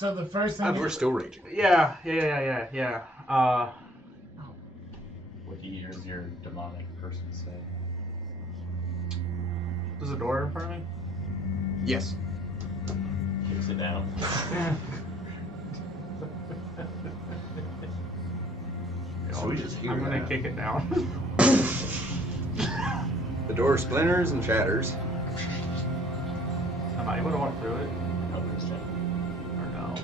So the first thing... we're still raging. Yeah. What does your demonic person say? There's a door in front of me? Yes. Kicks it down. So we just hear I'm gonna that. kick it down. The door splinters and shatters. Am I able to walk through it? Or no?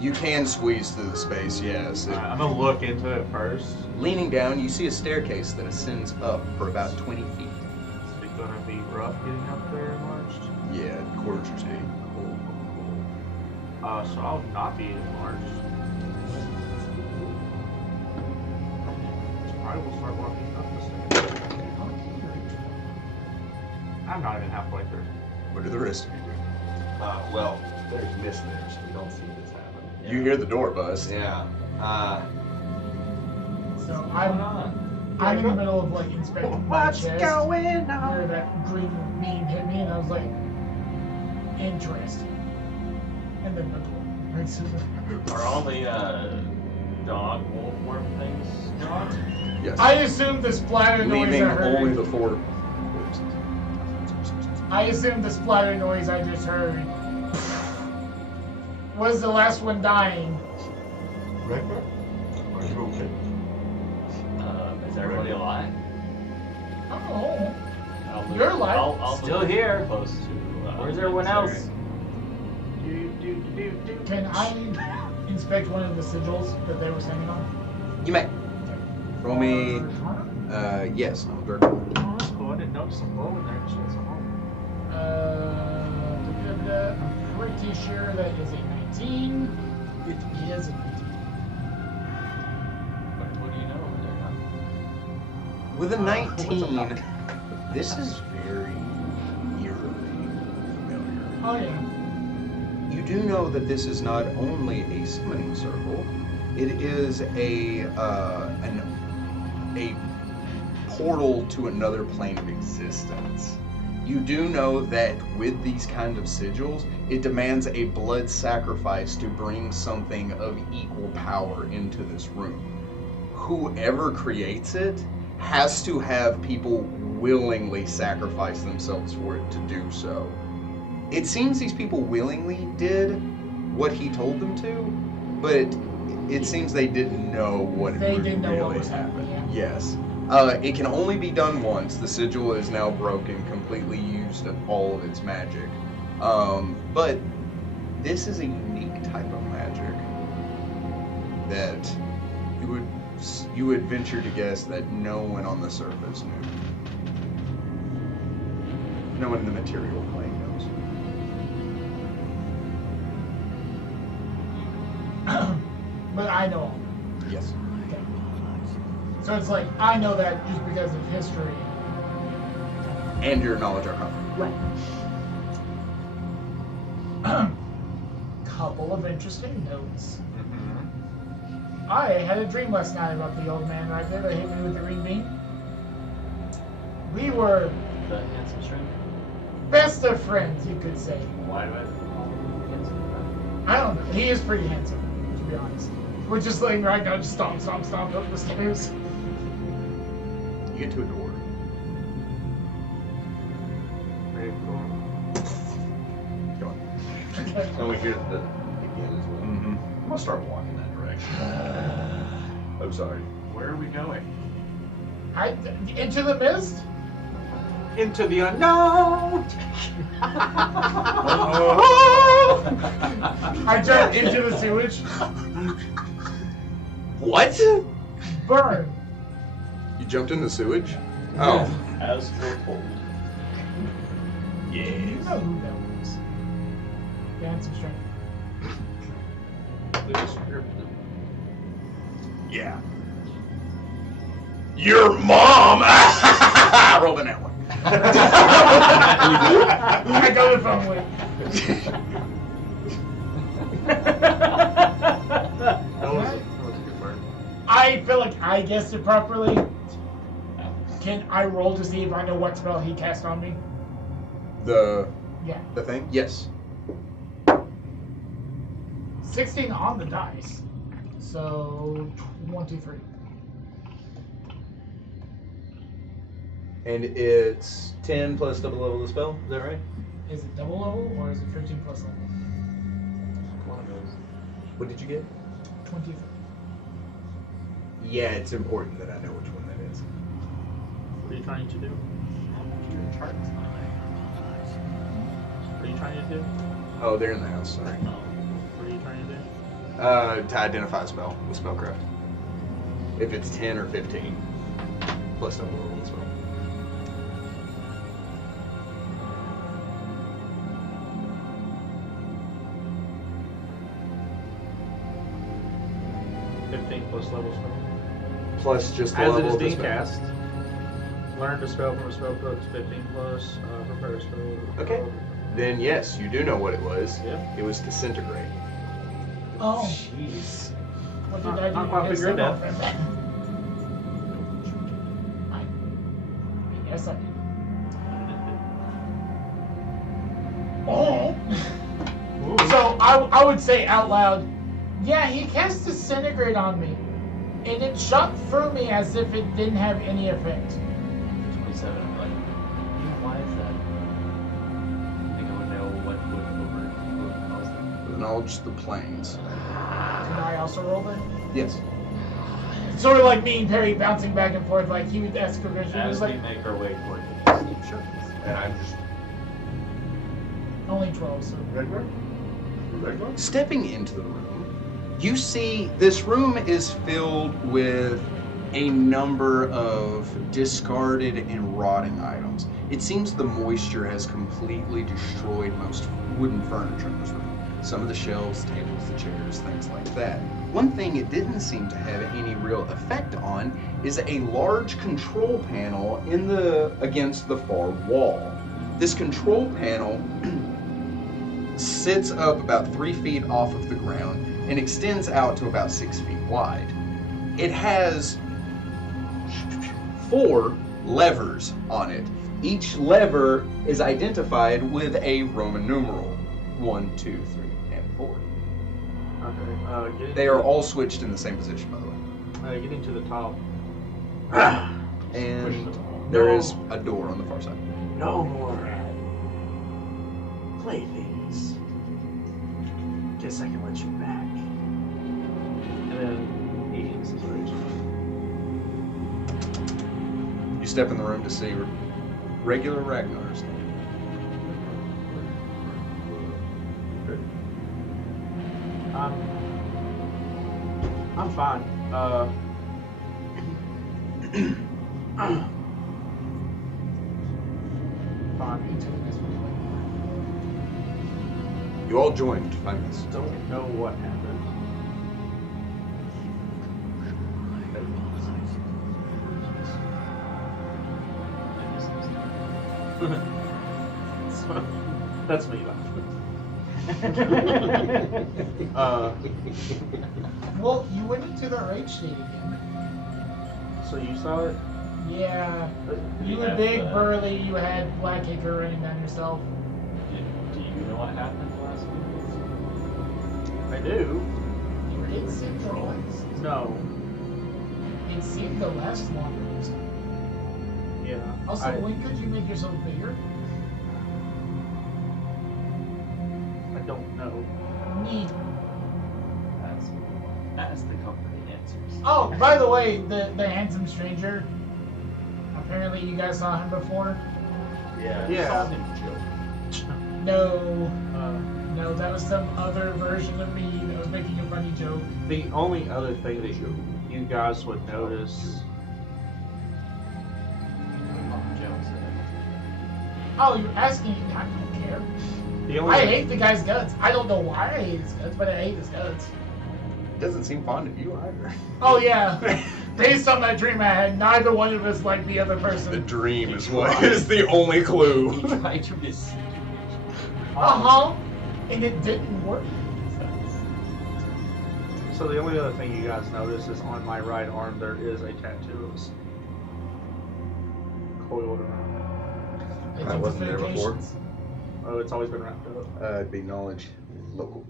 You can squeeze through the space, yes. I'm gonna look into it first. Leaning down, you see a staircase that ascends up for about 20 feet. Is it gonna be rough getting up there enlarged? Yeah, quarters or two. Cool. So I'll not be enlarged. I will start walking up the stairs. I'm not even halfway through. What do the rest of you do? Well, there's mist there, so we don't see this happen. You hear the door bust. Yeah. So I'm in the middle of like inspecting my chest. What's going on? Where that green beam hit me, and I was like, interesting. And then the door. Are all the dog wolf worm things gone? Yes. I assume the splatter noise Leaving I heard. only the four. I assume the splatter noise I just heard was the last one dying. Record? Are you okay? Is everybody alive? Oh, I'll move- You're alive. I'll Still move here. Close to. Where's everyone else? can I inspect one of the sigils that they were standing on? You may. Roll me. Yes. No, very good. Oh, that's cool. I didn't notice a bow in there. Shit, it's a hole. I'm pretty sure that is a 19. It is a 19. What do you know over there, huh? With a 19, this is very eerily familiar. Oh yeah. You do know that this is not only a summoning circle, it is a portal to another plane of existence. You do know that with these kind of sigils, it demands a blood sacrifice to bring something of equal power into this room. Whoever creates it has to have people willingly sacrifice themselves for it to do so. It seems these people willingly did what he told them to, but it seems they didn't know what They would didn't know really what was happening. Yeah. Yes. It can only be done once. The sigil is now broken, completely used of all of its magic. But this is a unique type of magic that you would venture to guess that no one on the surface knew. No one in the material plane knows. But I know. Yes. Okay. So it's like, I know that just because of history. And your knowledge arcana. Right. Couple of interesting notes. Mm-hmm. I had a dream last night about the old man right there that hit me with the green beam. We were The handsome string? best of friends, you could say. Why do I call him handsome? I don't know. He is pretty handsome, to be honest. We're just laying right now, just stomp up the stairs. You get to a door. Very cool. Go on. And we hear the again as well. Mm-hmm. I'm gonna start walking that direction. I'm sorry. Where are we going? Into the mist? Into the unknown! I jumped into the sewage. What? Burn. You jumped in the sewage? Oh. As foretold. You know who that was. Handsome strength. Yeah. Your mom! Roll the net one. I got it from way. That was a good burn. I feel like I guessed it properly. Can I roll to see if I know what spell he cast on me? The Yeah. thing? Yes. 16 on the dice. So 23. And it's 10 plus double level of the spell. Is that right? Is it double level or is it 15 plus level? One of those. What did you get? 23. Yeah, it's important that I know which one that is. What are you trying to do? Your chart's not there. What are you trying to do? Oh, they're in the house. Sorry. What are you trying to do? To identify a spell with spellcraft. If it's 10 or 15 plus double level of the spell. Plus level spell. Plus just the As it level is of the being spell. cast, learn to spell from a spell book 15 plus. Prepare a spell. Okay. Then yes, you do know what it was. Yeah. It was disintegrate. Oh. Jeez. What did Not- I do not to quite get figuring some it of them? Yes, I did. Oh. So I would say out loud, yeah, he cast Disintegrate on me, and it shot through me as if it didn't have any effect. 27. I'm like, why is that? I think I would know what would cause that. Acknowledge the planes. Can I also roll then? Yes. It's sort of like me and Perry bouncing back and forth, like he would ask a question. He As was we like, make our way toward the Sure. And I'm just only 12, so. regular? Regular? Stepping into the room, you see this room is filled with a number of discarded and rotting items. It seems the moisture has completely destroyed most wooden furniture in this room. Some of the shelves, tables, the chairs, things like that. One thing it didn't seem to have any real effect on is a large control panel against the far wall. This control panel sits up about 3 feet off of the ground and extends out to about 6 feet wide. It has 4 levers on it. Each lever is identified with a Roman numeral. 1, 2, 3, and 4. Okay. They are all switched in the same position, by the way. Getting to the top. And there is a door on the far side. No more playthings. Guess I can let you back. And then he hits his rage. You step in the room to see regular Ragnar's. I'm fine. Fine. You all joined 5 minutes. Don't know what happened. That's me laughing. Well, you went into the rage state again. So you saw it? Yeah. You were have, big, burly, you had Blackacre running down yourself. Do you know what happened last week? I do. It seemed to last. No. It seemed to last longer. Yeah. Also, when could you make yourself bigger? I don't know. Neat. That's the comforting answers. Oh, by the way, the handsome stranger. Apparently, you guys saw him before. Yeah. Yeah. Saw him joke. No, no, that was some other version of me that was making a funny joke. The only other thing that you guys would notice. Oh, you're asking? I don't care. The only I hate the guy's guts. I don't know why I hate his guts, but I hate his guts. Doesn't seem fond of you either. Oh yeah. Based on that dream I had, neither one of us liked the other person. The dream is what is the only clue. He tried to deceive you. And it didn't work. So the only other thing you guys notice is on my right arm there is a tattoo of coiled around. I wasn't there before. Identifications. Oh, it's always been wrapped up. It'd be knowledge local.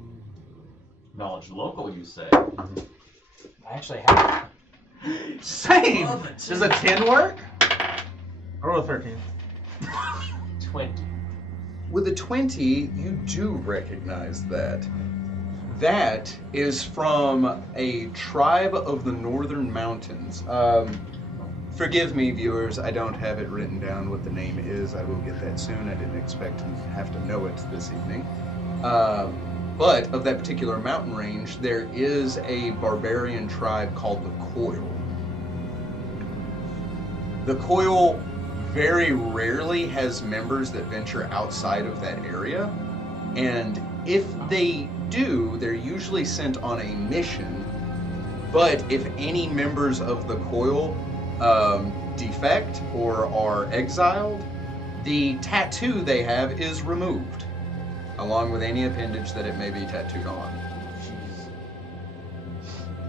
Knowledge local, you say? I actually have. Same! Love it. Does a 10 work? I rolled a 13. 20. With a 20, you do recognize that. That is from a tribe of the northern mountains. Forgive me, viewers, I don't have it written down what the name is. I will get that soon. I didn't expect to have to know it this evening. But of that particular mountain range, there is a barbarian tribe called the Coil. The Coil very rarely has members that venture outside of that area, and if they do, they're usually sent on a mission. But if any members of the Coil defect or are exiled, the tattoo they have is removed, along with any appendage that it may be tattooed on.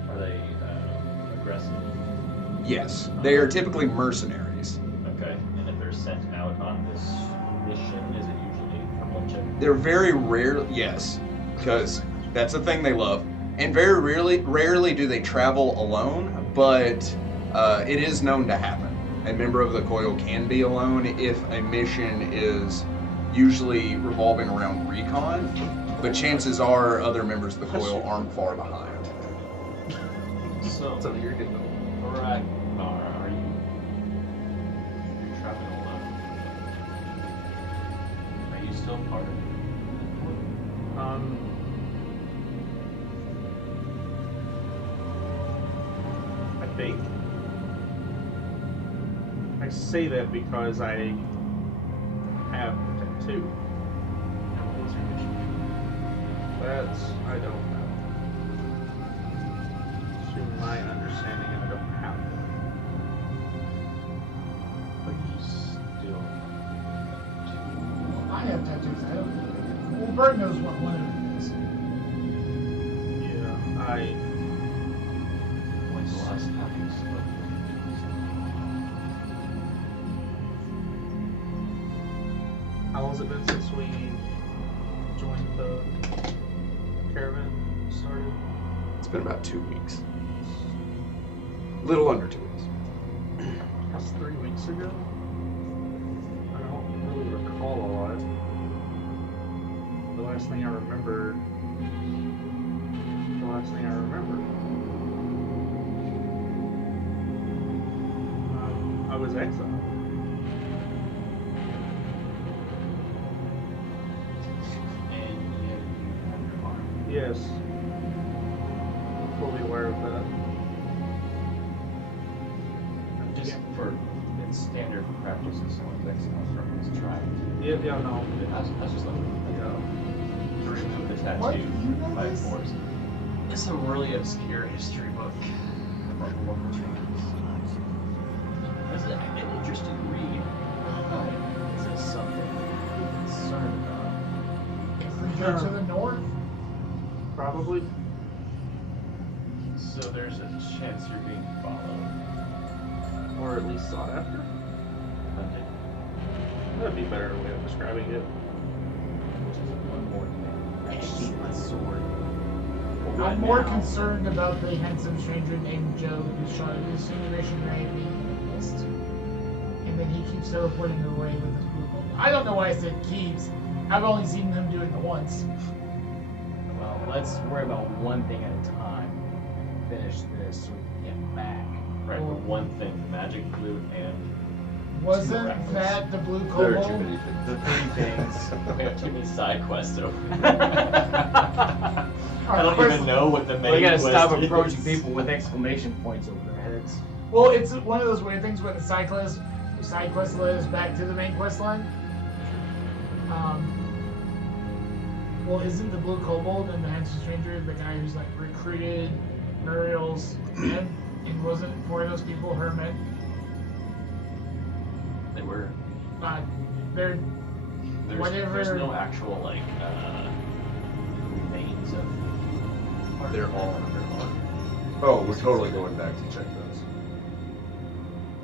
Are they aggressive? Yes, they are typically mercenaries. Okay. And if they're sent out on this mission, is it usually a bloodshed? They're very rare, yes, because that's the thing they love. And very rarely do they travel alone, but it is known to happen. A member of the Coil can be alone if a mission is usually revolving around recon, but chances are other members of the Coil aren't far behind. So you're good though. Ragnar, are you? You're traveling alone. Are you still part of it? I think. I say that because I have a tattoo. What was your mission? That's, I don't know. To my understanding, I don't have one. But you still I have tattoos. I don't. Well, Bert knows what one of them is. Yeah, When's the last time you spoke? How long has it been since we joined the caravan started? It's been about 2 weeks. Little under 2 weeks. That's 3 weeks ago? I don't really recall a lot. The last thing I remember. I was exiled. And you have your arm. Yes. Fully aware of that. Just for its standard practice and someone's exiled from his tribe. Yeah, no. I was just looking Yeah. to remove the What? tattoo You know by this? force. It's a really obscure history book about the local changes. It's an interesting read, but is it something you're concerned about? If we go to the north, Probably. So there's a chance you're being followed. Or at least sought after. Hunted. That'd be a better way of describing it. Which is one more thing. I keep my sword. But I'm right more now- concerned about the handsome stranger named Joe who's trying to simulation grade me in a list. And then he keeps teleporting away with his blue bolt. I don't know why I said keeps. I've only seen him do it once. Well, let's worry about one thing at a time. Finish this so we can get back. Right, but one thing, magic blue and Wasn't reference. that the blue There are too kobold? many things. the three things. We have too many side quests over. I Our don't quest- even know what the main We gotta quest stop is. approaching people with exclamation points over their heads. Well, it's one of those weird things where the side quest led us back to the main quest line. Well, isn't the blue kobold and the handsome stranger the guy who's like recruited Muriel's men? And wasn't one of those people her men? They were. They're There's no actual like remains of. They're all. Oh, we're totally going back to check those.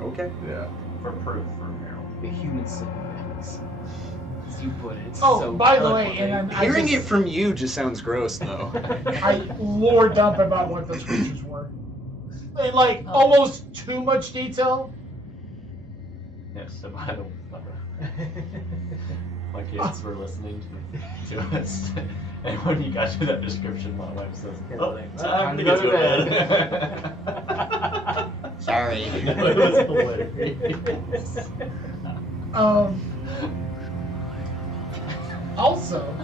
Okay. Yeah. For proof for Meryl. The human cigarettes. you put it. Oh, so by the way, eloquently. and Hearing it from you just sounds gross, though. I lore dump about what those creatures were. In like almost too much detail. Yes, so I don't. My kids were listening to us, and when you got to that description, my wife says, "Oh, time to go to bed." Sorry. It was hilarious. Also,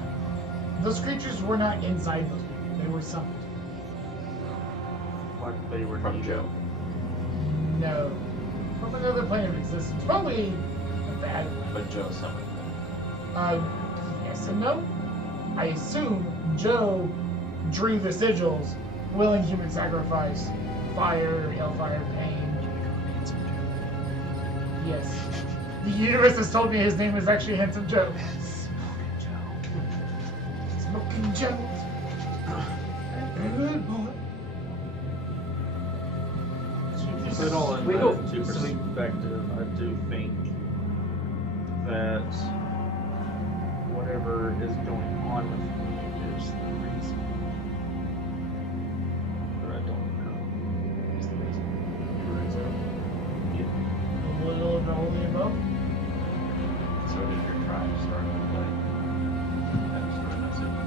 those creatures were not inside those people. They were summoned. Like they were From Joe. No. From another plane of existence. Probably a bad one. But Joe summoned them. Yes and no. I assume Joe drew the sigils, willing human sacrifice, fire, hellfire, pain. Yes. The universe has told me his name is actually Handsome Joe. Smoking Joe. Good boy. To put all in that into perspective, I do think that whatever is going on with me is the reason. But I don't know. Is the reason. Yeah. A little of all the above. So did your tribe start to play? That destroyed my city.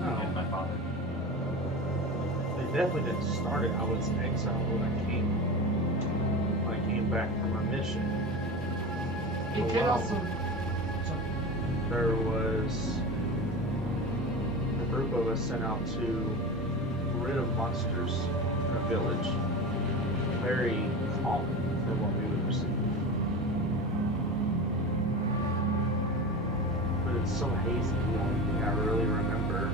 No. And my father. They definitely didn't start it. I was exiled when I came back from our mission. It Oh, can wow. also. Sorry. There was a group of us sent out to rid of monsters in a village. Very common for what we would receive. But it's so hazy, the only thing I really remember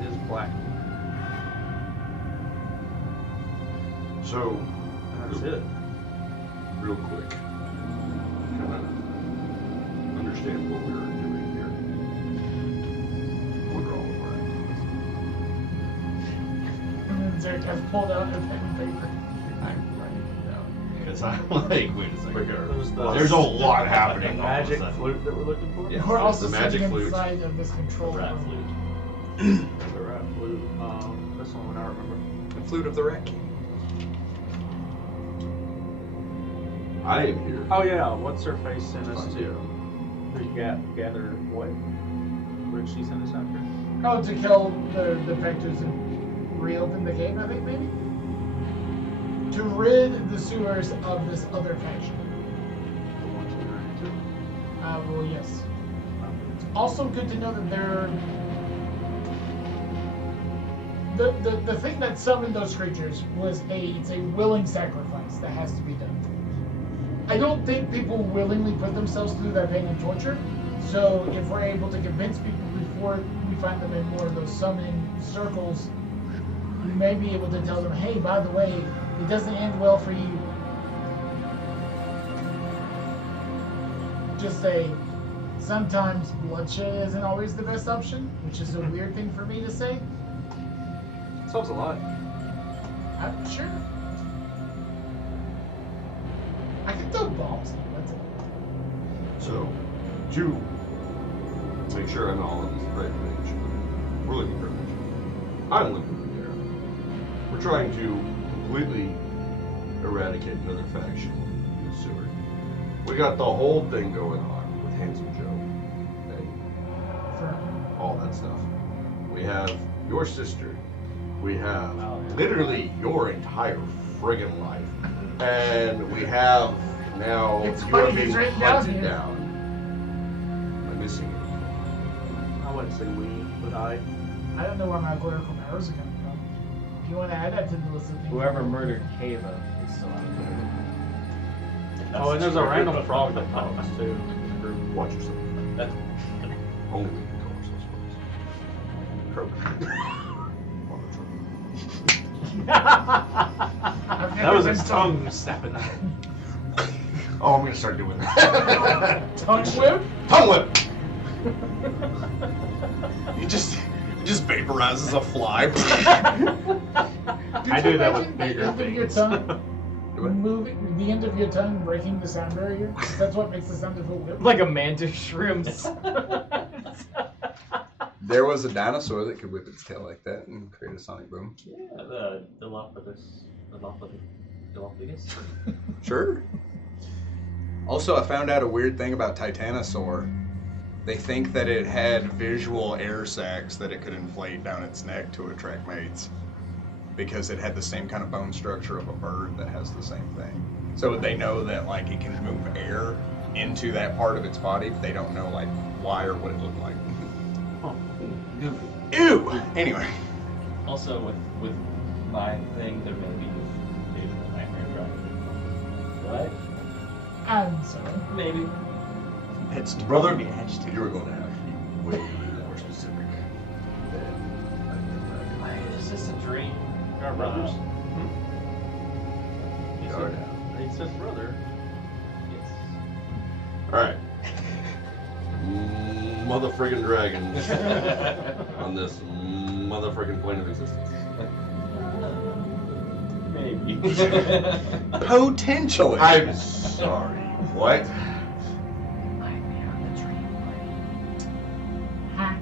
is black. So, And that's it. real quick, kind of understand what we were doing here. We're all And then Zerk has pulled out a pen and paper. I'm writing it down. Because I'm like, wait a second. It was the, There's a lot happening all of a magic sudden. flute that we're looking for. Yeah. We're so also the magic sitting flute. inside of this control Rat room. flute. The rat flute. This one I remember. The flute of the Rat King. I am here. Oh yeah, what's her face sent us Find to? out. To gather what? What did she send us after? Oh, to kill the defectors and reopen the cave, I think, maybe? To rid the sewers of this other faction. The ones we ran into. Well, yes. It's also good to know that they're... The thing that summoned those creatures was it's a willing sacrifice that has to be done. I don't think people willingly put themselves through that pain and torture. So if we're able to convince people before we find them in more of those summoning circles, we may be able to tell them, hey, by the way, it doesn't end well for you. Just say, sometimes bloodshed isn't always the best option, which is a weird thing for me to say. Solves a lot. I'm sure. I can throw bombs. That's it. So, to make sure I'm all on the right page, we're looking for a mission. I'm looking for Dara. We're trying to completely eradicate another faction in the sewer. We got the whole thing going on with Handsome Joe and all that stuff. We have your sister. We have literally your entire friggin' life. And we have now It's you funny, are being he's written down hunted here. down. I'm missing it. I wouldn't say we, but I. I don't know where my political arrows are coming from. If you want to add that to the list of things. Whoever murdered Kava is still on the Oh, and there's a random frog that talks too. Watch yourself. That's Only we can call ourselves friends. That was his tongue snapping. Oh, I'm gonna start doing that. Tongue whip? Tongue whip. He just vaporizes a fly. I do that with Imagine bigger the end of your things. tongue Do it. moving the end of your tongue, breaking the sound barrier. That's what makes the sound of a whip. Like a mantis shrimps. There was a dinosaur that could whip its tail like that and create a sonic boom. Yeah, the Dilophosaurus. Sure. Also, I found out a weird thing about Titanosaur. They think that it had visual air sacs that it could inflate down its neck to attract mates, because it had the same kind of bone structure of a bird that has the same thing. So they know that like it can move air into that part of its body, but they don't know like why or what it looked like. Goofy. Ew. Anyway. Also, with my thing, there may be a nightmare dragon. What? I'm sorry. Maybe. It's Brother, totally agitated. you were going to have to be way more specific than It's just a dream. You're our brothers. He Oh, said, He says brother. yes. Alright. Motherfriggin' dragon on this motherfriggin' plane of existence. Maybe. Potentially. I'm sorry. What? Huh?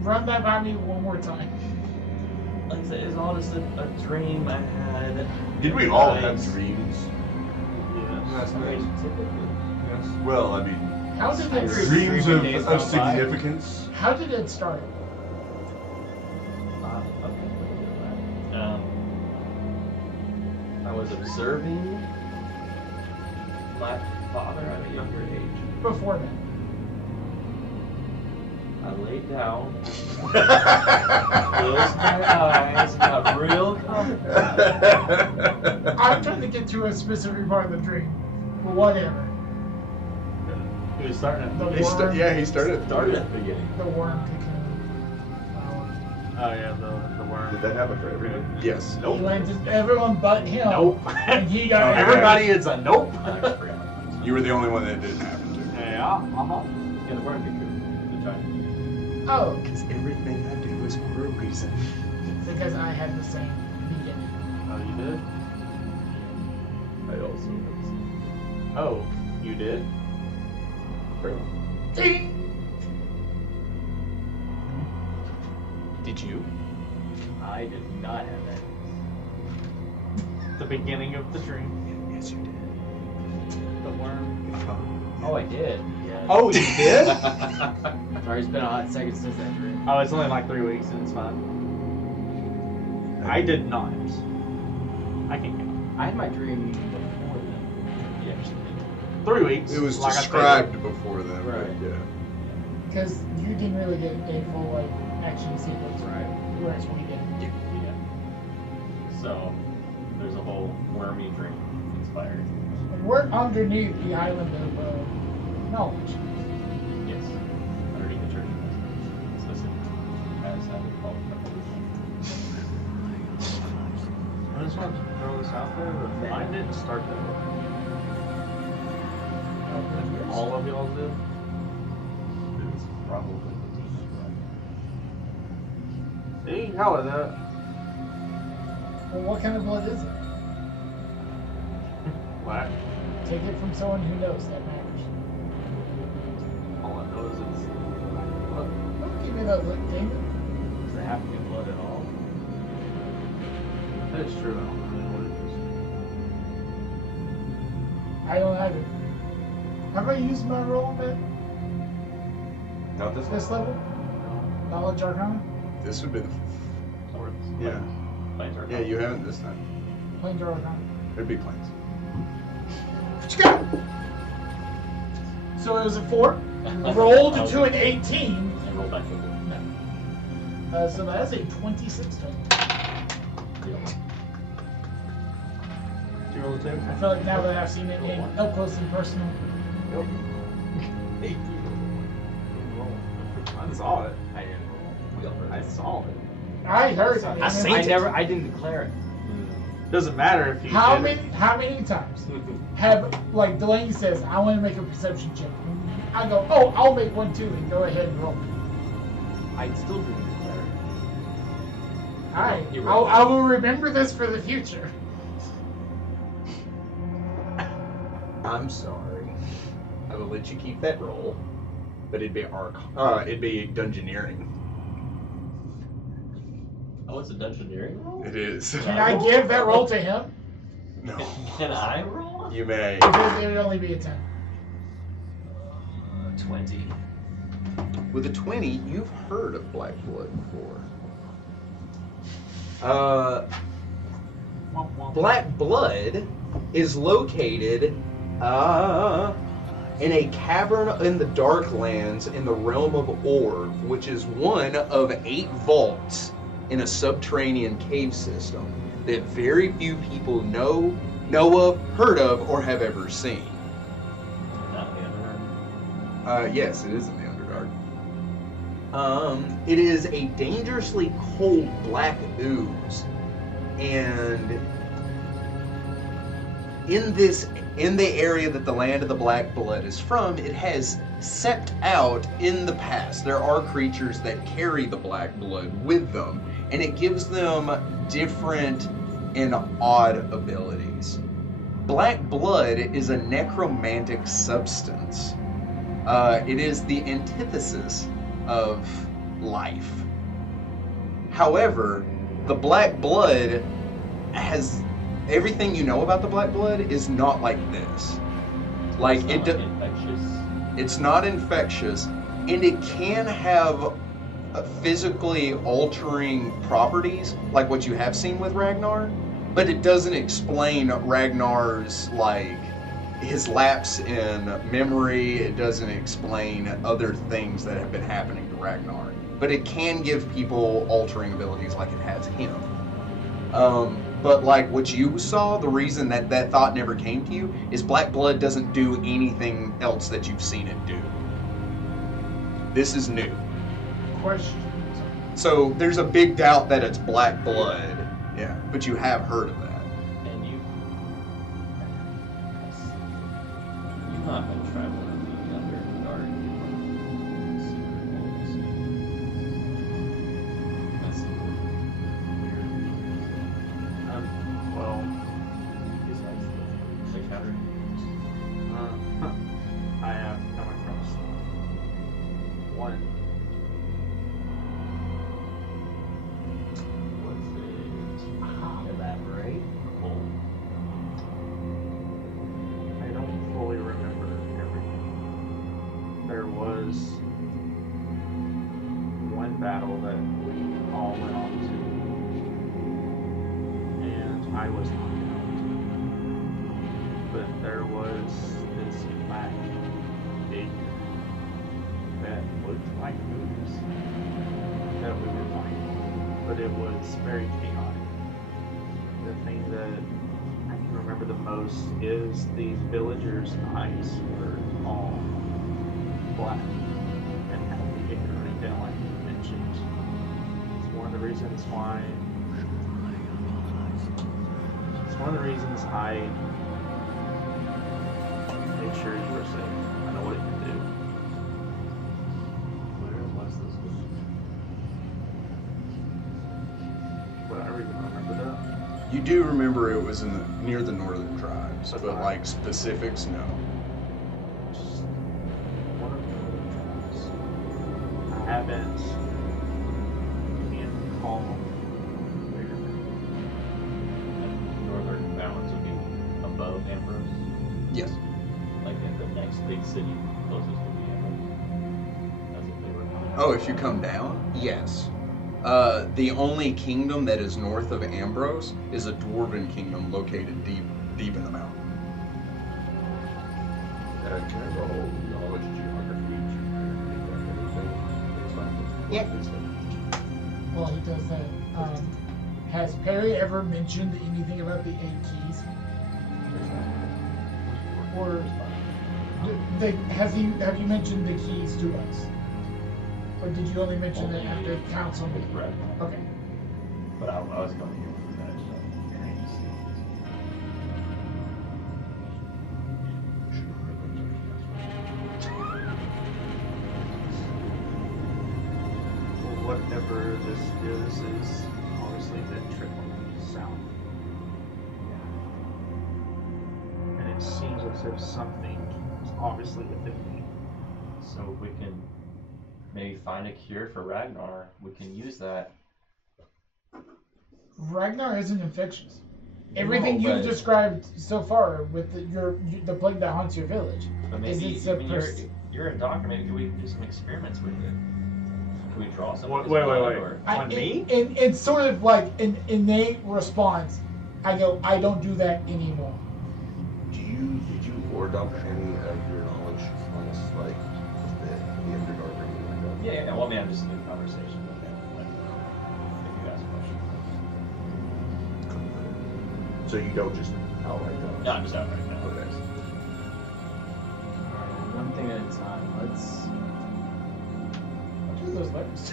Run that by me one more time. Like I said, it's all just a dream I had. Did we all Nice. have dreams Yes. last night? Typically. Yes. Well, I mean, How did I it? agree. dreams Dreaming days of gone by. significance. How did it start? I was observing my father at a younger age. Before that. I laid down, closed my eyes, got real comfortable. I'm trying to get to a specific part of the dream, but whatever. He was starting at The He worm. he started. Started at the beginning. The worm cocoon. Oh yeah, the worm. Did that happen for everybody? Yes. He landed everyone but him. Nope. And he got Everybody is a nope. I forgot. You were the only one that it didn't happen to. Yeah. Uh-huh. Yeah, the worm cocoon. The giant. Oh, Because everything I do is for a reason. because I had the same beginning. Oh, you did? I also was. Oh, you did? Ding! Did you? I did not have that. The beginning of the dream. Yes, you did. The worm. Oh, I did. Yeah. Oh, you did? Sorry, it's been a hot second since that dream. Oh, it's only like 3 weeks and it's fine. I did not. I can count. I had my dream before then. Yeah, actually. 3 weeks. It was like I said. described before then. but Right. Yeah. Because you didn't really get a full like action sequence, Right. whereas we did. Yeah. So, there's a whole wormy dream inspired. And we're underneath the island of knowledge. Yes. Underneath the church. It's listed as I would call it. I just want to throw this out there, but mine didn't start that way. All of y'all did? It's probably the See, how is that? Well, what kind of blood is it? Black. Take it from someone who knows. That matters. All I know is it's Don't give me that look, Damon. Does it have to be blood at all? that is true. I don't know what it is. I don't either. Have I used my roll bit Not this this level? Knowledge Arcana? This would be the. Swords. Yeah. Planes are Yeah, you haven't this time. Planes or Arcana? It'd be planes. What you got? So it was a 4. Rolled to an 18. And roll back over. So that's a 26 total. Did you roll the 2? I feel like now that I've seen it in up close and personal. I saw it. I didn't roll. I saw it. I heard it. I seen it. I didn't declare it. Doesn't matter if you How did many times have, like, Delaney says, I want to make a perception check. I go, oh, I'll make one too, and go ahead and roll. I still didn't declare it. Alright, You're right. I will remember this for the future. I'm sorry. I will let you keep that roll, but it'd be it'd be dungeoneering. Oh, it's a dungeoneering roll? It is. Can I give that roll to him? No. Can I roll? You may. Because it would only be a 10. 20. With a 20, you've heard of Black Blood before. Black Blood is located in a cavern in the Darklands in the realm of Orb, which is one of 8 vaults in a subterranean cave system that very few people know of, heard of, or have ever seen. Not the Underdark. Yes, it is in the Underdark. It is a dangerously cold black ooze, and in the area that the land of the Black Blood is from, it has seeped out in the past. There are creatures that carry the Black Blood with them, and it gives them different and odd abilities. Black Blood is a necromantic substance. It is the antithesis of life. However, the Black Blood has everything you know about the Black Blood is not like this. Like It's not infectious. it's not infectious, and it can have physically altering properties like what you have seen with Ragnar, but it doesn't explain Ragnar's his lapse in memory. It doesn't explain other things that have been happening to Ragnar, but it can give people altering abilities like it has him. But like what you saw, the reason that thought never came to you is Black Blood doesn't do anything else that you've seen it do. This is new. Question. So there's a big doubt that it's Black Blood. Yeah, but you have heard of that. And you've not been traveling in the Underdark. That's Well, the counter. I have come across one. What's it? Elaborate. Cool. I don't fully remember everything. There was one battle that we all went on to, and I was not out. But there was this black figure that looked like moose that we were fighting, but it was very chaotic. The thing that I can remember the most is these villagers' eyes were all black and had the finger running down like you mentioned. It's one of the reasons why. It's one of the reasons I made sure you were safe. I know what it can do. Where was this? But I even remember that. You do remember it was near the northern tribes, That's but fine. like specifics, no. Just one of the tribes. I haven't been calm where Northern Mountains would be above Ambrose. Yes. Like in the next big city, closest would be Ambrose. As if they were coming. Oh, if you come down, yes. The only kingdom that is north of Ambrose is a dwarven kingdom located deep in the mountain. Can I roll knowledge geography? Yeah. Well, he does that. Has Perry ever mentioned anything about the 8 keys? Or have you mentioned the keys to us? Or did you only mention it after council With meeting? Brad. Okay. But I was going to hear from that. whatever this is obviously been trickling south. And it seems as preserve something. It's obviously a 15. So if we can maybe find a cure for Ragnar, we can use that. Ragnar isn't infectious. Everything No, you've but- described so far with the plague that haunts your village But is maybe it's a you're a doctor. Maybe we can do some experiments with it. Can we draw some? Wait, of his wait, blood, wait. or- On me? It's sort of like an innate response. I go, I don't do that anymore. Did you lore dump any of your knowledge on this, like the Underdark or anything like that? Yeah. Well, I mean, I'm just in a conversation with him. Like, if you ask questions. So you don't just outright dump? No, I'm just out right now. Okay. One thing at a time. Let's. What do those letters?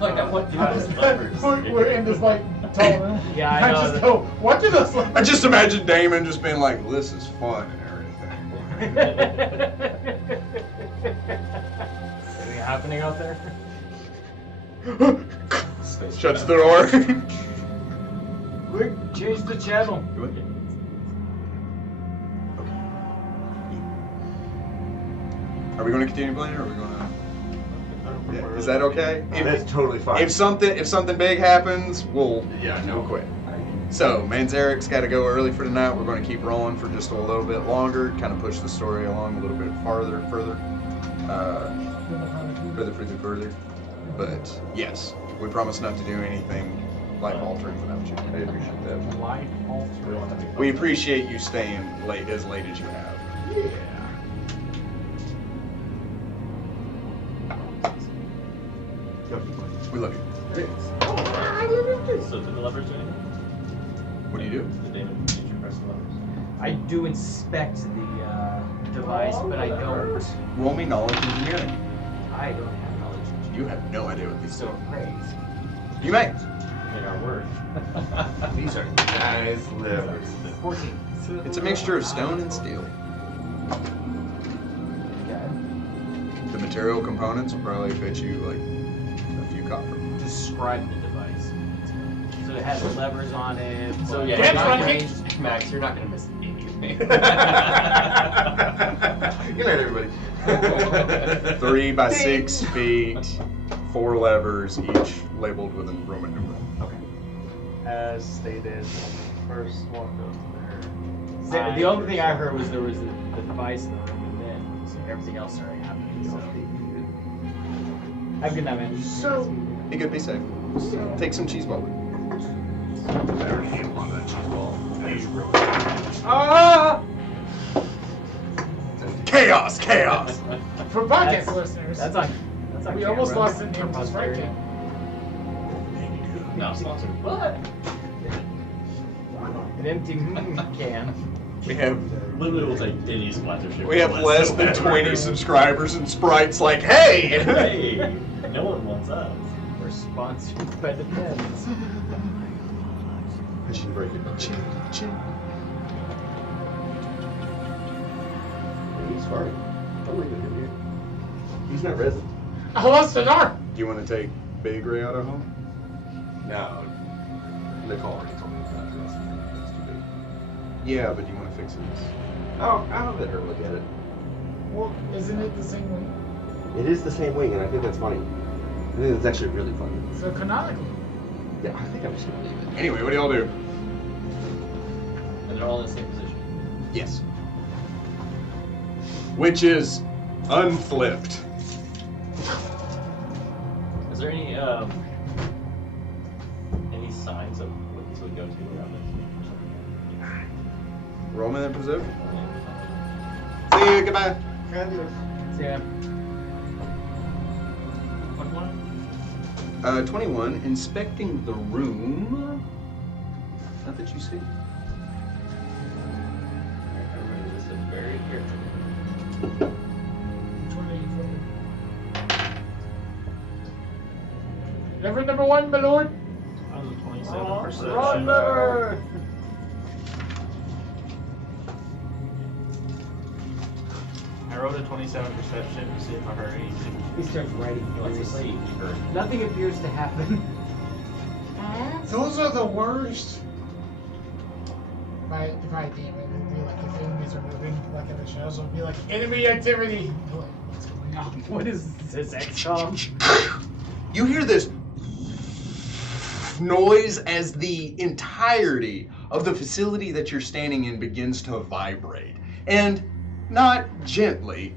Like, what do those levers? We're in this like tall room. Yeah, I I know just that- go, what do those letters? I just imagine Damon just being like, well, this is fun and Anything happening out there? everything. Space Shuts the Battle. door. Quick, change the channel. Are we going to continue playing, or are we going to? Yeah, is that okay? That's totally fine. If something big happens, we'll no. quit. So Manzarek's got to go early for tonight. We're going to keep rolling for just a little bit longer, kind of push the story along a little bit further. But yes, we promise not to do anything life altering without you. I appreciate that. Life altering. We appreciate you staying as late as you have. We love you. So did the levers do anything? What do you do? Did you press the levers? I do inspect the device, but I don't. Roll me knowledge engineering. I don't have knowledge. You have no idea what these So are. great. You may. Made our word. These are nice levers. 14. It's a mixture of stone and steel. Okay. The material components will probably fit you like a few copper. Describe the device. So it has levers on it. So yeah, Damn, you're not Frankie. gonna- Max, you're not gonna miss anything. Good night, everybody. 3 by 6 feet, 4 levers, each labeled with a Roman numeral. Okay. As stated, first one goes there. The only thing I heard was there was the device in the room, and then so everything else started happening. So. Have a good night, man. So, Be good, be safe. Take some cheese ball. Ah! Chaos, chaos! for podcast listeners, That's on. That's on we camera. almost lost the name For of this posterity. right Not sponsored, but An empty can. We have literally will take any sponsorship. less than 20 subscribers, and Sprite's like, hey! Hey, no one wants us. We're sponsored by the pens. I should break it. He's fine. I'm leaving him here. He's not resident. I lost an arm. Do you want to take Big Ray out of home? No. Nicole already told me not to resident. It's too big. Yeah, but do you want to fix it? Oh, I'll let her look at it. Well, isn't it the same way? It is the same wing, and I think that's funny. I think it's actually really funny. So canonically, Yeah, I think I'm just gonna leave it. Anyway, what do y'all do? And they're all in the same position. Yes. Which is unflipped. Is there any signs of what this would go to around Roman and preserve. this? See you, goodbye. So, yeah. 21, inspecting the room. Not that you see. Everybody listen very carefully. 24. Lever number 1, my lord. I was a 27 perception. Run, lever! I rolled a 27 perception to see if I heard anything. He starts writing He wants to see furiously. if you heard. Nothing appears to happen. Those are the worst. If I damn it, it'd be like if enemies are moving, like in the shadows, it'll be like enemy activity. You're like, what's going on? What is this, XCOM? You hear this noise as the entirety of the facility that you're standing in begins to vibrate. And not gently,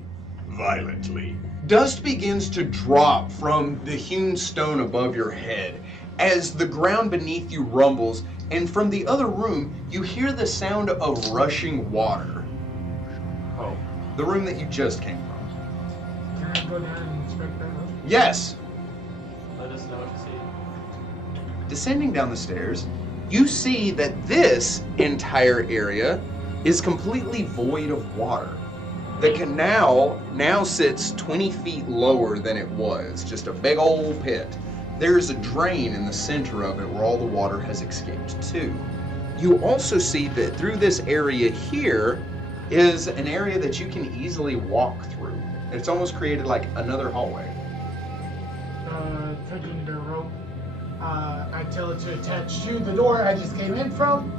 violently. Dust begins to drop from the hewn stone above your head as the ground beneath you rumbles, and from the other room, you hear the sound of rushing water. Oh. The room that you just came from. Can I go down and inspect that room? Yes! Let us know what you see. Descending down the stairs, you see that this entire area is completely void of water. The canal now sits 20 feet lower than it was, just a big old pit. There's a drain in the center of it where all the water has escaped to. You also see that through this area here is an area that you can easily walk through. It's almost created like another hallway. Touching the rope, I tell it to attach to the door I just came in from.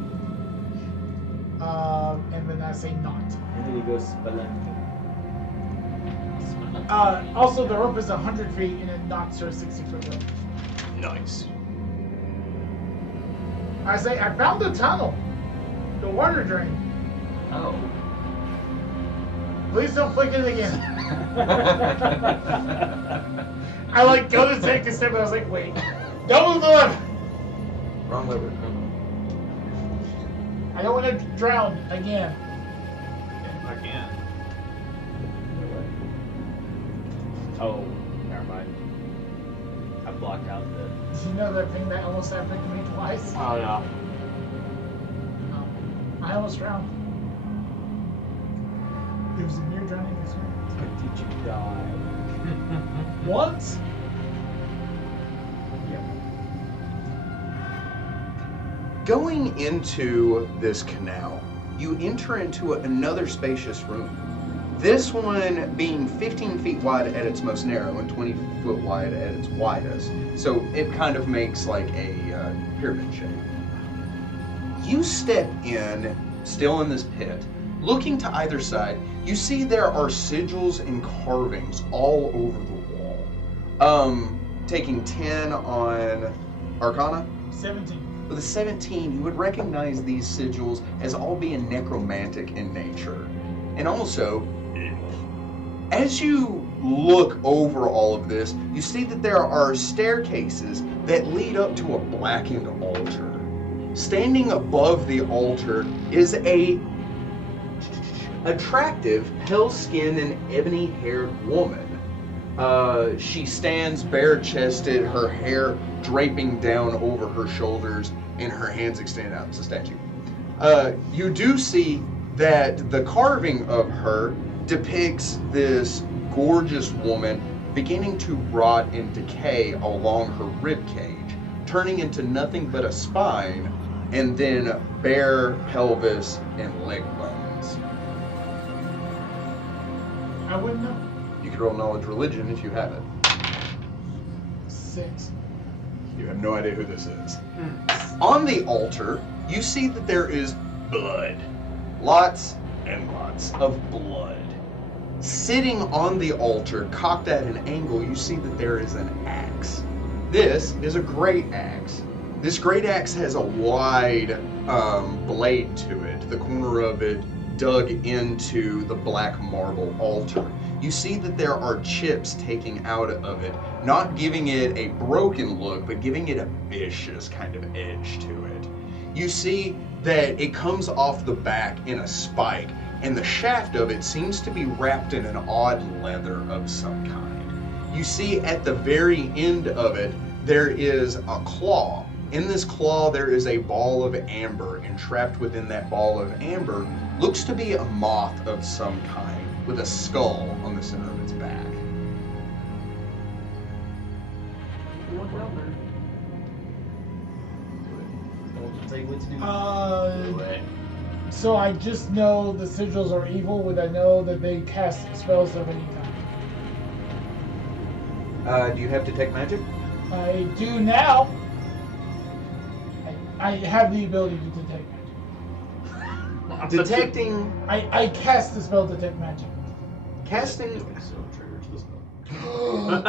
And then I say not. And then he goes spelunking. Also, the rope is 100 feet and it knots her 60-foot rope. Nice. I say, I found the tunnel. The water drain. Oh. Please don't flick it again. I like go to take a step, but I was like, wait. Don't move the lever. Wrong lever. I don't want to drown again. I can. Oh, never mind. I blocked out the. Did you know that thing that almost happened to me twice? Oh, yeah. I almost drowned. There was a near drowning as well. Did you die? Once? Going into this canal, you enter into another spacious room. This one being 15 feet wide at its most narrow and 20 foot wide at its widest. So it kind of makes like a pyramid shape. You step in, still in this pit. Looking to either side, you see there are sigils and carvings all over the wall. Taking 10 on Arcana. 17. With a 17, you would recognize these sigils as all being necromantic in nature. And also, as you look over all of this, you see that there are staircases that lead up to a blackened altar. Standing above the altar is a attractive, pale-skinned and ebony-haired woman. She stands bare-chested, her hair draping down over her shoulders, and her hands extended out. It's a statue. You do see that the carving of her depicts this gorgeous woman beginning to rot and decay along her rib cage, turning into nothing but a spine, and then bare pelvis and leg bones. I wouldn't know. You could roll knowledge religion if you have it. 6. You have no idea who this is. On the altar, you see that there is blood. Lots and lots of blood. Sitting on the altar, cocked at an angle, you see that there is an axe. This is a great axe. This great axe has a wide blade to it, the corner of it dug into the black marble altar. You see that there are chips taking out of it, not giving it a broken look, but giving it a vicious kind of edge to it. You see that it comes off the back in a spike, and the shaft of it seems to be wrapped in an odd leather of some kind. You see at the very end of it, there is a claw. In this claw, there is a ball of amber, and trapped within that ball of amber looks to be a moth of some kind, with a skull on the center of its back. Look down there. I'll tell you what to do. Do it. So I just know the sigils are evil. Would I know that they cast spells of any kind? Do you have detect magic? I do now. I have the ability to detect magic. Detecting, I cast the spell detect magic. casting, So triggers the spell.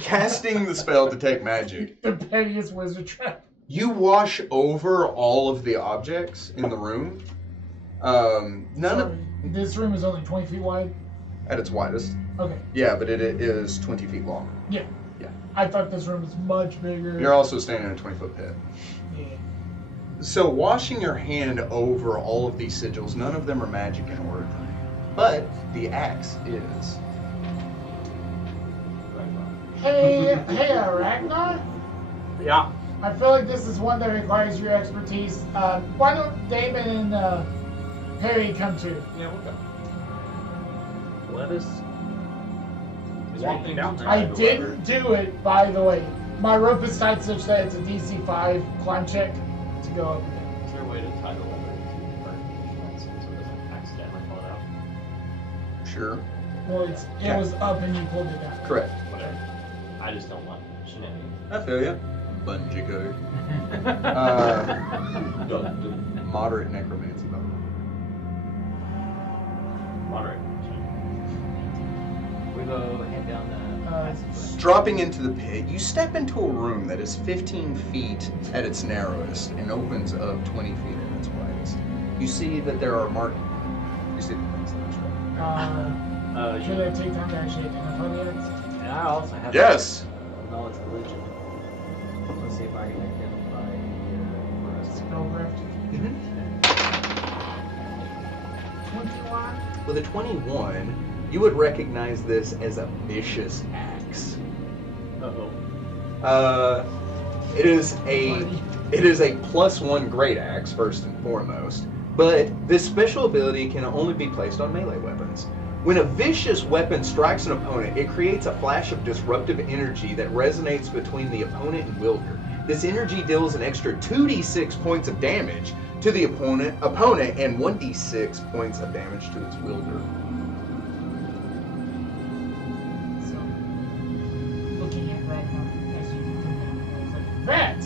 casting the spell detect magic. The pettiest wizard trap. You wash over all of the objects in the room. This room is only 20 feet wide. At its widest. Okay. Yeah, but it is 20 feet long. Yeah. Yeah. I thought this room was much bigger. You're also standing in a 20-foot pit. Yeah. So washing your hand over all of these sigils, none of them are magic in order. But the axe is. Hey, Ragnar? Yeah. I feel like this is one that requires your expertise. Why don't Damon and Harry come too? Yeah, we'll go. Let us walk walk down there. I didn't do it, by the way. My rope is tied such that it's a DC 5 climb check to go up again. Is there a way to tie the lever to burn so it doesn't accidentally fall out? Sure. Well, it was up and you pulled it down. Correct. Whatever. I just don't want shenanigans. I feel ya. Bungee code. Moderate necromancy, by the way. Moderate. We go head down the Dropping into the pit, you step into a room that is 15 feet at its narrowest and opens up 20 feet at its widest. You see that there are You see the things that are Should I take time to actually identify the X? And I also have Yes! knowledge religion. Let's see if I can identify the Spellcraft. Mm-hmm. 21. With a 21, you would recognize this as a vicious axe. Uh-oh. It is a +1 great axe first and foremost, but this special ability can only be placed on melee weapons. When a vicious weapon strikes an opponent, it creates a flash of disruptive energy that resonates between the opponent and wielder. This energy deals an extra 2d6 points of damage to the opponent and 1d6 points of damage to its wielder. So, looking at Ragnar as you come down, it's like, that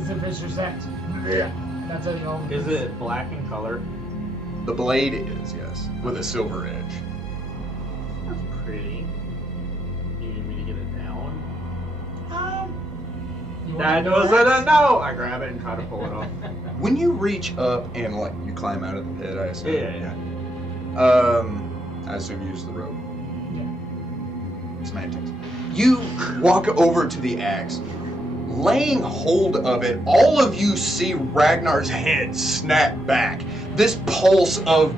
is a vicious act. Yeah. That's how you always Is it black in color? The blade is, yes, with a silver edge. That's pretty. You need me to get it down? You want That to go was ahead? a no! I grab it and try to pull it off. When you reach up and you climb out of the pit, I assume. Yeah. I assume you use the rope. Yeah. Semantics. You walk over to the axe, laying hold of it. All of you see Ragnar's head snap back. This pulse of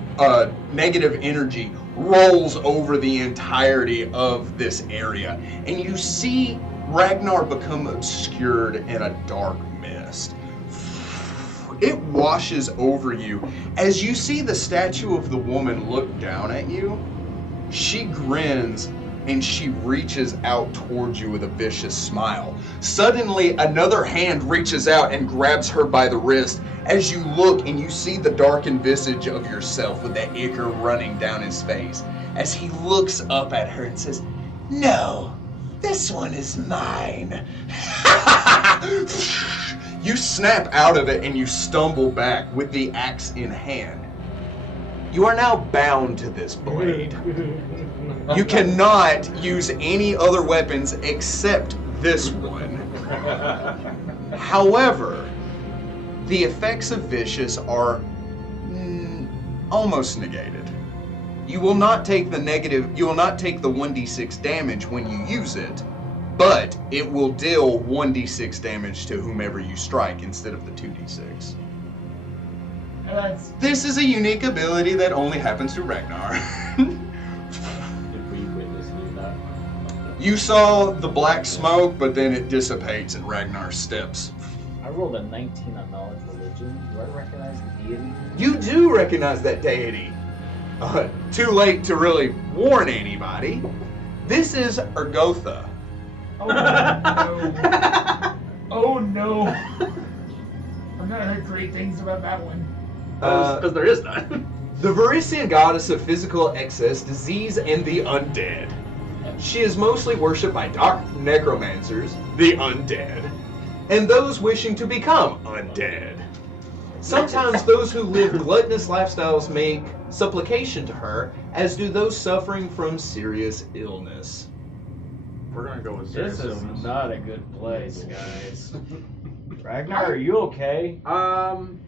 negative energy rolls over the entirety of this area, and you see Ragnar become obscured in a dark mist. It washes over you. As you see the statue of the woman look down at you, she grins and she reaches out towards you with a vicious smile. Suddenly, another hand reaches out and grabs her by the wrist as you look and you see the darkened visage of yourself with that ichor running down his face as he looks up at her and says, "No, this one is mine." You snap out of it and you stumble back with the axe in hand. You are now bound to this blade. You cannot use any other weapons except this one. However, the effects of Vicious are almost negated. You will not take the 1d6 damage when you use it, but it will deal 1d6 damage to whomever you strike instead of the 2d6. This is a unique ability that only happens to Ragnar. Did we witness that? You saw the black smoke, but then it dissipates and Ragnar steps. I rolled a 19 on knowledge religion. Do I recognize the deity? You do recognize that deity. Too late to really warn anybody. This is Ergotha. Oh no. Oh no. I've not heard great things about that one. Because there is none. The Varisian goddess of physical excess, disease, and the undead. She is mostly worshipped by dark necromancers, the undead, and those wishing to become undead. Sometimes those who live gluttonous lifestyles make supplication to her, as do those suffering from serious illness. We're gonna go with serious This is illness. not a good place, guys. Ragnar, are you okay? I'm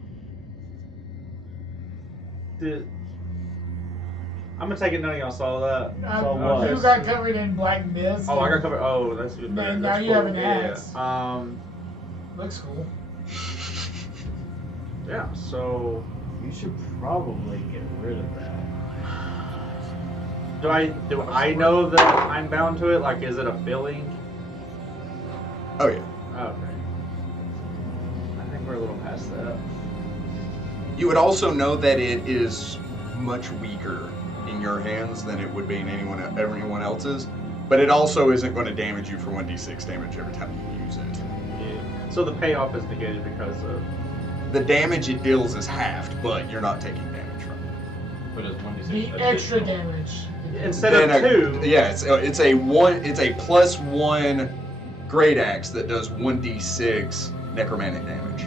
gonna take it. None of y'all saw that. So what? You got covered in black mist. Oh, I got covered. Oh, that's good. Now That's you have cool. an Yeah, axe. yeah. Looks cool. Yeah. So, You should probably get rid of that. do I know that I'm bound to it? Like, is it a feeling? Oh yeah. Okay. I think we're a little past that. You would also know that it is much weaker in your hands than it would be in everyone else's, but it also isn't going to damage you for 1d6 damage every time you use it. Yeah. So the payoff is negated because of. The damage it deals is halved, but you're not taking damage from it. But it's 1d6 The additional. extra damage. Instead of Then 2. yeah, it's a +1 great axe that does 1d6 necromantic damage.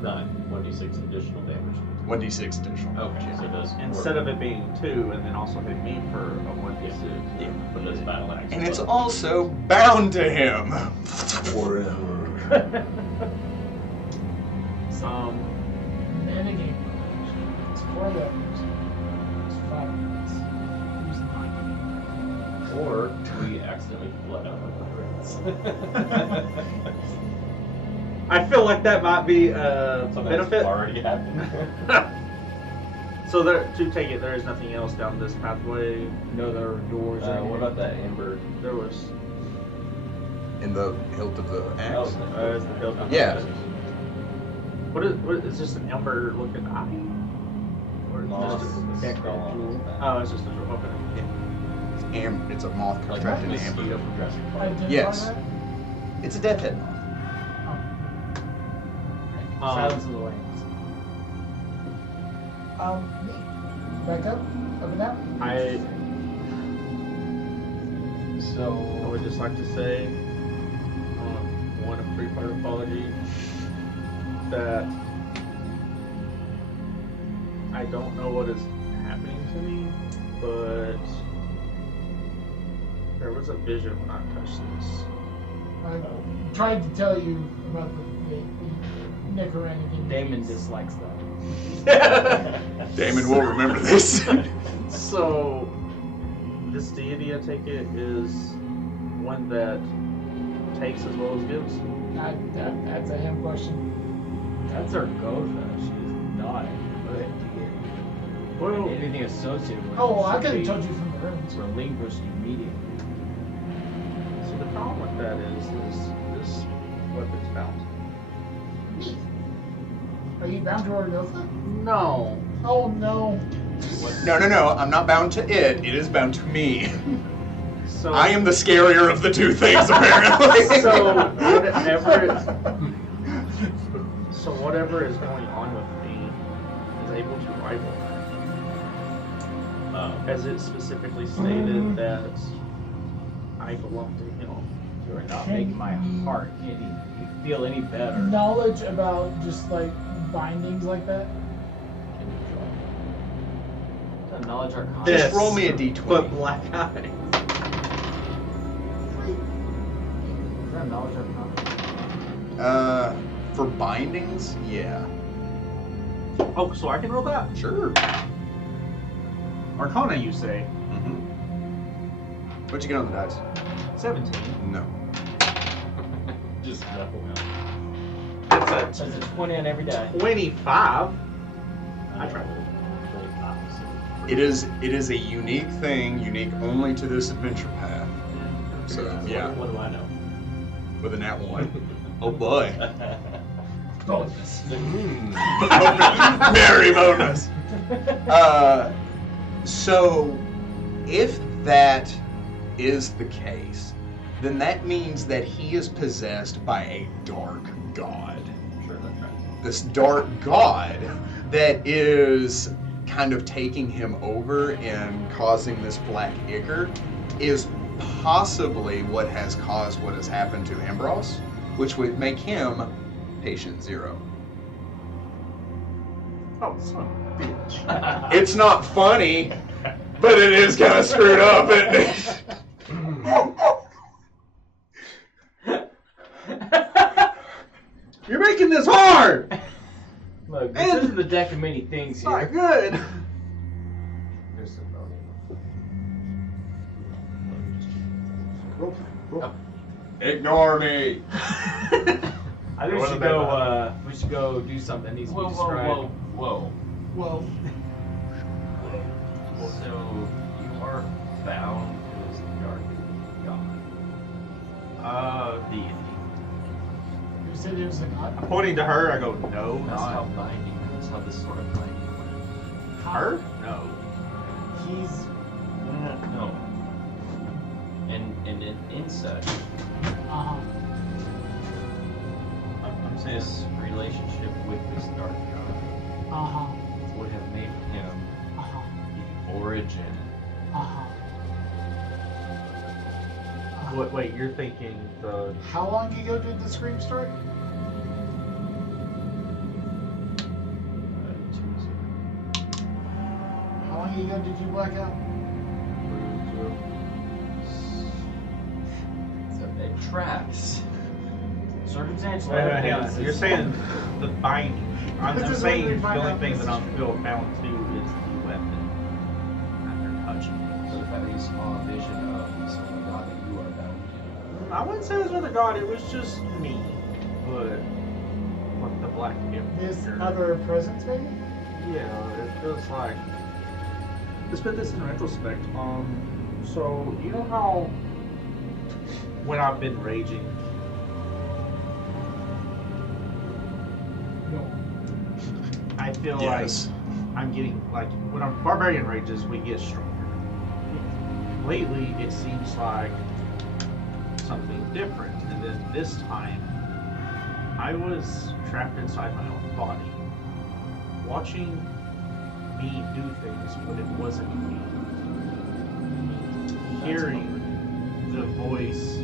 Not 1d6 additional damage. 1d6 additional. Okay, so it does. Instead of it being 2 and then also hit me for a 1d6. Yeah. But it's battle axe. And it's also bound to him. forever. Renegade. It's 4 levels. It's 5 minutes. Use mine. Or we accidentally blood out of the I feel like that might be a So benefit. that's already happened. So there, to take it, there is nothing else down this pathway. No, there are doors. What about that amber? There was. In the hilt of the axe? It's the hilt of the Yeah. axe. What is this an ember looking eye? Or Moss just with the skull on its back. oh, it's just a open. It's a moth Like trapped in mosquito amber. from Jurassic Park. Identify Yes. that? It's a death head moth. Silence of the Lambs. Me. Back up. Up and out. I So, would just like to say, one, a pre-part apology, that I don't know what is happening to me, but there was a vision when I touched this. I tried to tell you about the necromantic. Damon dislikes that. Damon will remember this. So, this deity, I take it, is one that takes as well as gives. That's a him question. That's our Gotha. She's not good to get Well, anything associated with. Oh, I should could have be told you from the runes. relinquished immediately. so the problem with that is this weapon's bound. Are you bound to Orgotha? No. Oh no. No. I'm not bound to it. It is bound to me. So I am the scarier of the two things, apparently. So whatever is going on with me is able to rival her. As it specifically stated that I belong to him. You are not making my heart feel any better. Knowledge about just like bindings like that. Is that knowledge arcana? This. Just roll me a d20. But black eye. Is that knowledge arcana? For bindings, yeah. Oh, so I can roll that? Sure. Arcana, you say? Mm-hmm. What'd you get on the dice? 17. No. just knuckle out. That's That's a 20 on every die. a 25. I tried. Really opposite. It is a unique thing, unique only to this adventure path. So yeah, What do I know? with a nat 1. Oh boy. Bonus. Very bonus. So if that is the case, then that means that he is possessed by a dark god. Sure, that's right. This dark god that is kind of taking him over and causing this black ichor is possibly what has caused what has happened to Ambrose, which would make him patient 0. Oh, son of a bitch. It's not funny, but it is kind of screwed up, isn't it? You're making this hard! Look, this isn't the deck of many things It's here. not good! There's some voting. Ignore me. I think we should go do something that needs to be described. Whoa. Whoa. So, you are bound to this dark god. Deity. You said it was a god? I'm pointing to her, I go, no, That's how not binding, that's how this sort of binding works. her? No. He's. No. And in Issac, Uh-huh. I'm saying this relationship with this dark god Uh-huh. would have made him Uh-huh. the origin. Uh-huh. Wait, you're thinking the... How long ago did the scream start? How long ago did you black out? So it traps. Circumstantial Hang evidence. on. You're saying the binding. I'm This is saying what we the find only out thing this that I'm feel bound to is the weapon. After touching it. So the fact that you saw a vision of some god that you are bound to. I wouldn't say it was another god, it was just me. But like the black imp. This figure. other presence, maybe? Yeah, it feels like. Let's put this in retrospect. So you know how when I've been raging, No. I feel Yes. like I'm getting like when I'm barbarian rages, we get stronger. Lately, it seems like something different, and then this time, I was trapped inside my own body, watching me do things when it wasn't me, hearing the voice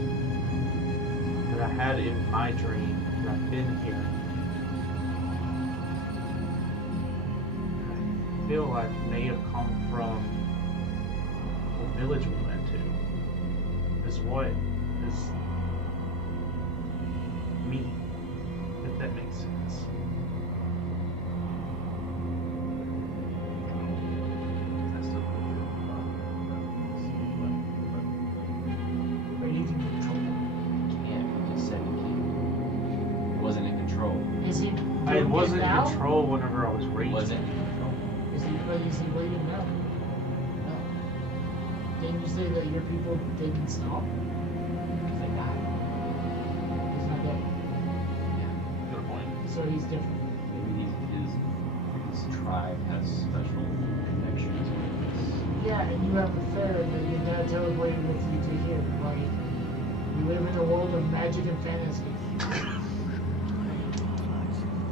that I had in my dream that I've been hearing. I feel like may have come from the village we went to. Is what is me, if that makes sense. But you can control him. Can't. You just said you can't. It wasn't in control. Is he I doing wasn't it in now? control whenever I was It raging. wasn't in control. Is he bleeding now? No. Didn't you say that your people didn't stop? Because they died. He's not dead. Good point. So he's different. Maybe his tribe has special connections with this. Yeah, and you have a ferret that your dad teleported with you to here. Like, we live in a world of magic and fantasy.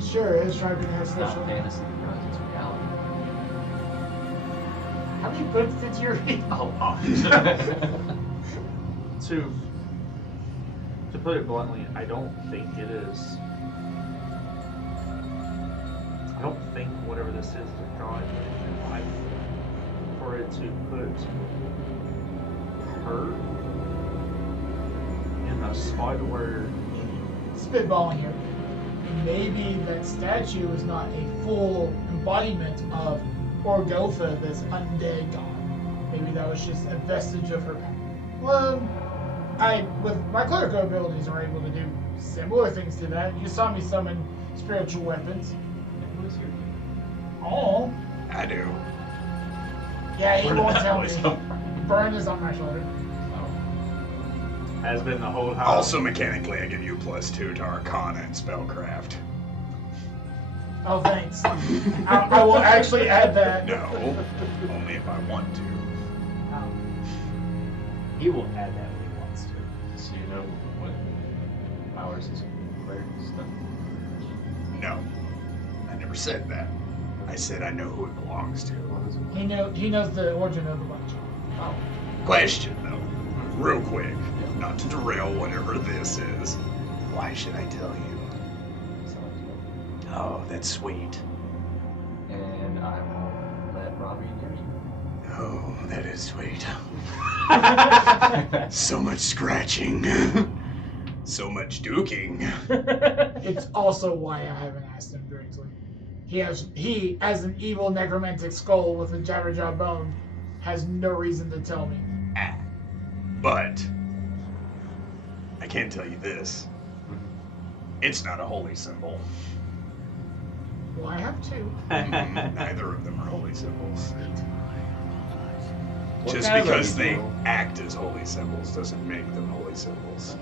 Sure, his tribe can have It's not special. fantasy, bro. It's reality. How many books did you read? Oh, To put it bluntly, I don't think it is. I don't think whatever this is a god in life for it to put her in a spot where Spitballing here. Maybe that statue is not a full embodiment of Orgotha, this undead god. Maybe that was just a vestige of her past. Well, with my clerical abilities, are able to do similar things to that. You saw me summon spiritual weapons. who's your Oh, I do. yeah, he Where did won't that tell me. voice come Burn is on my shoulder. has been the whole house. Also, mechanically, I give you +2 to Arcana and Spellcraft. Oh, thanks. I will actually add that. No, only if I want to. He will add that when he wants to. So you know what powers his cleric stuff? No, I never said that. I said I know who it belongs to. He knows the origin of the bunch. Oh. Question, though, real quick, not to derail whatever this is. Why should I tell you? Oh, that's sweet. And I'll be near you. Oh, that is sweet. So much scratching. So much duking. It's also why I haven't asked him directly. He, as an evil necromantic skull with a jabberjaw bone, has no reason to tell me. But I can tell you this. It's not a holy symbol. Well, I have two. Neither of them are holy symbols. What Just kind of because a they symbol? act as holy symbols doesn't make them holy symbols.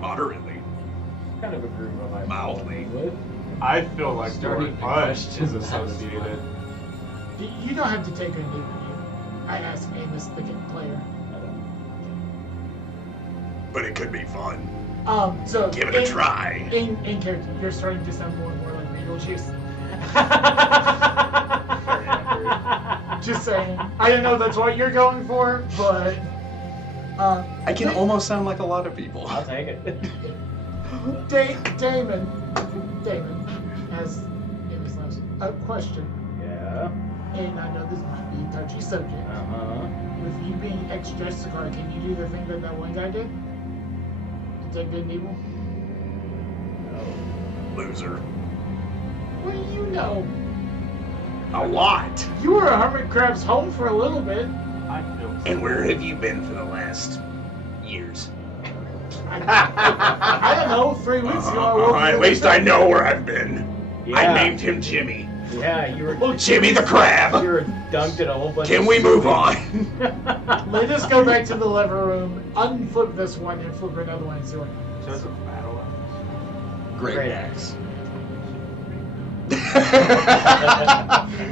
Moderately. What kind of a group am I Mildly. with? I feel like the word Starting to fudge question is the associated. You don't have to take a new review. I asked Amos, the player. But it could be fun. So Give it a try. In character, you're starting to sound more and more like Beetlejuice. Just saying. I don't know if that's what you're going for, but I can almost sound like a lot of people. I'll take it. Damon, as Amos knows, a question. Yeah. And I know this might be a touchy subject. Uh-huh. With you being ex-Justicar, can you do the thing that that one guy did? Detect good and evil? Loser. What do you know? A lot. You were a hermit crab's home for a little bit. I feel And where have you been for the last years? I don't know, 3 weeks ago I woke up At with least a- I know where I've been. Yeah. I named him Jimmy. Yeah, you were Jimmy the Crab. you were dunked in a whole bunch Can of we move sewage. on? Let us go back to the lever room, unflip this one, and flip another one and see what happens. So it's a battle axe. Great axe.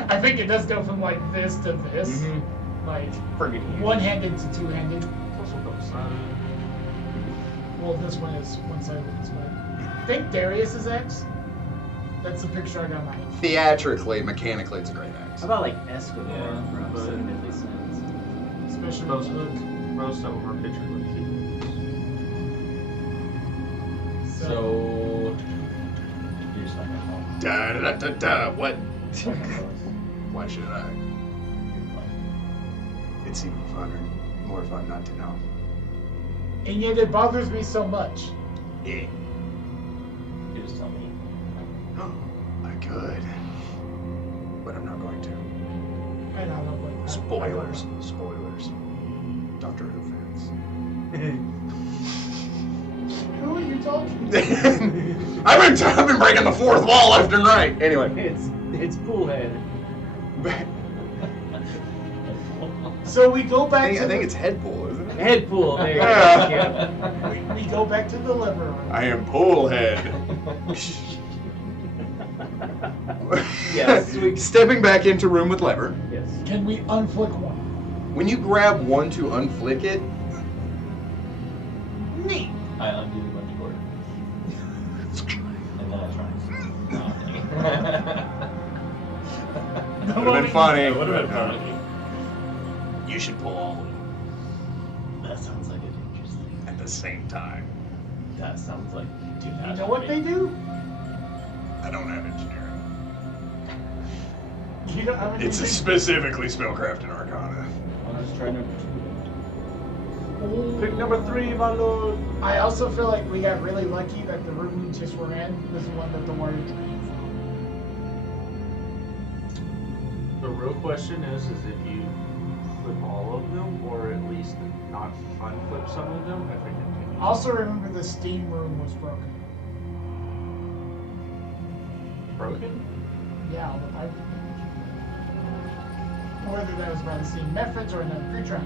I think it does go from like this to this. Mhm. Like Pretty huge. one-handed to two-handed. It's also double-sided. Well, this one is one-sided with this one. Think Darius's axe? That's the picture I got mine. Theatrically, mechanically, it's a great axe. How about like Escobar Yeah, from but- 50 Cents? Especially Most, with the most of them are pictured with keyboards. So you're just like a home. Da da da da da. What? Why should I? It's even funner. More fun not to know. And yet it bothers me so much. Yeah. You just tell me. I could. But I'm not going to. And I don't like that. Spoilers. Spoilers. Doctor Who fans. Who are you talking to? I've been breaking the fourth wall left and right. Anyway. It's Poolhead. So we go back to I think it's head pool, isn't it? Head pool. There you go. Yeah. we go back to the lever room. I am pool head. Yes, we- Stepping back into room with lever. Yes. Can we unflick one? When you grab one to unflick it, Neat. I undo the bunch cord. And then I try. No, would have been funny. It would have been funny. You should pull all of them that sounds like an interesting. at the same time. That sounds like You know what they do? I don't have engineering. You don't have It's anything- specifically spellcraft and arcana. I'll just try number 2. Pick number 3, my lord. I also feel like we got really lucky that the room we just were in was the one that the water drained from. The real question is if you flip all of them, or at least not unflip some of them, if it continues. Also remember the steam room was broken. Broken? Yeah, all the pipe. Whether that was by the steam methods or another creature.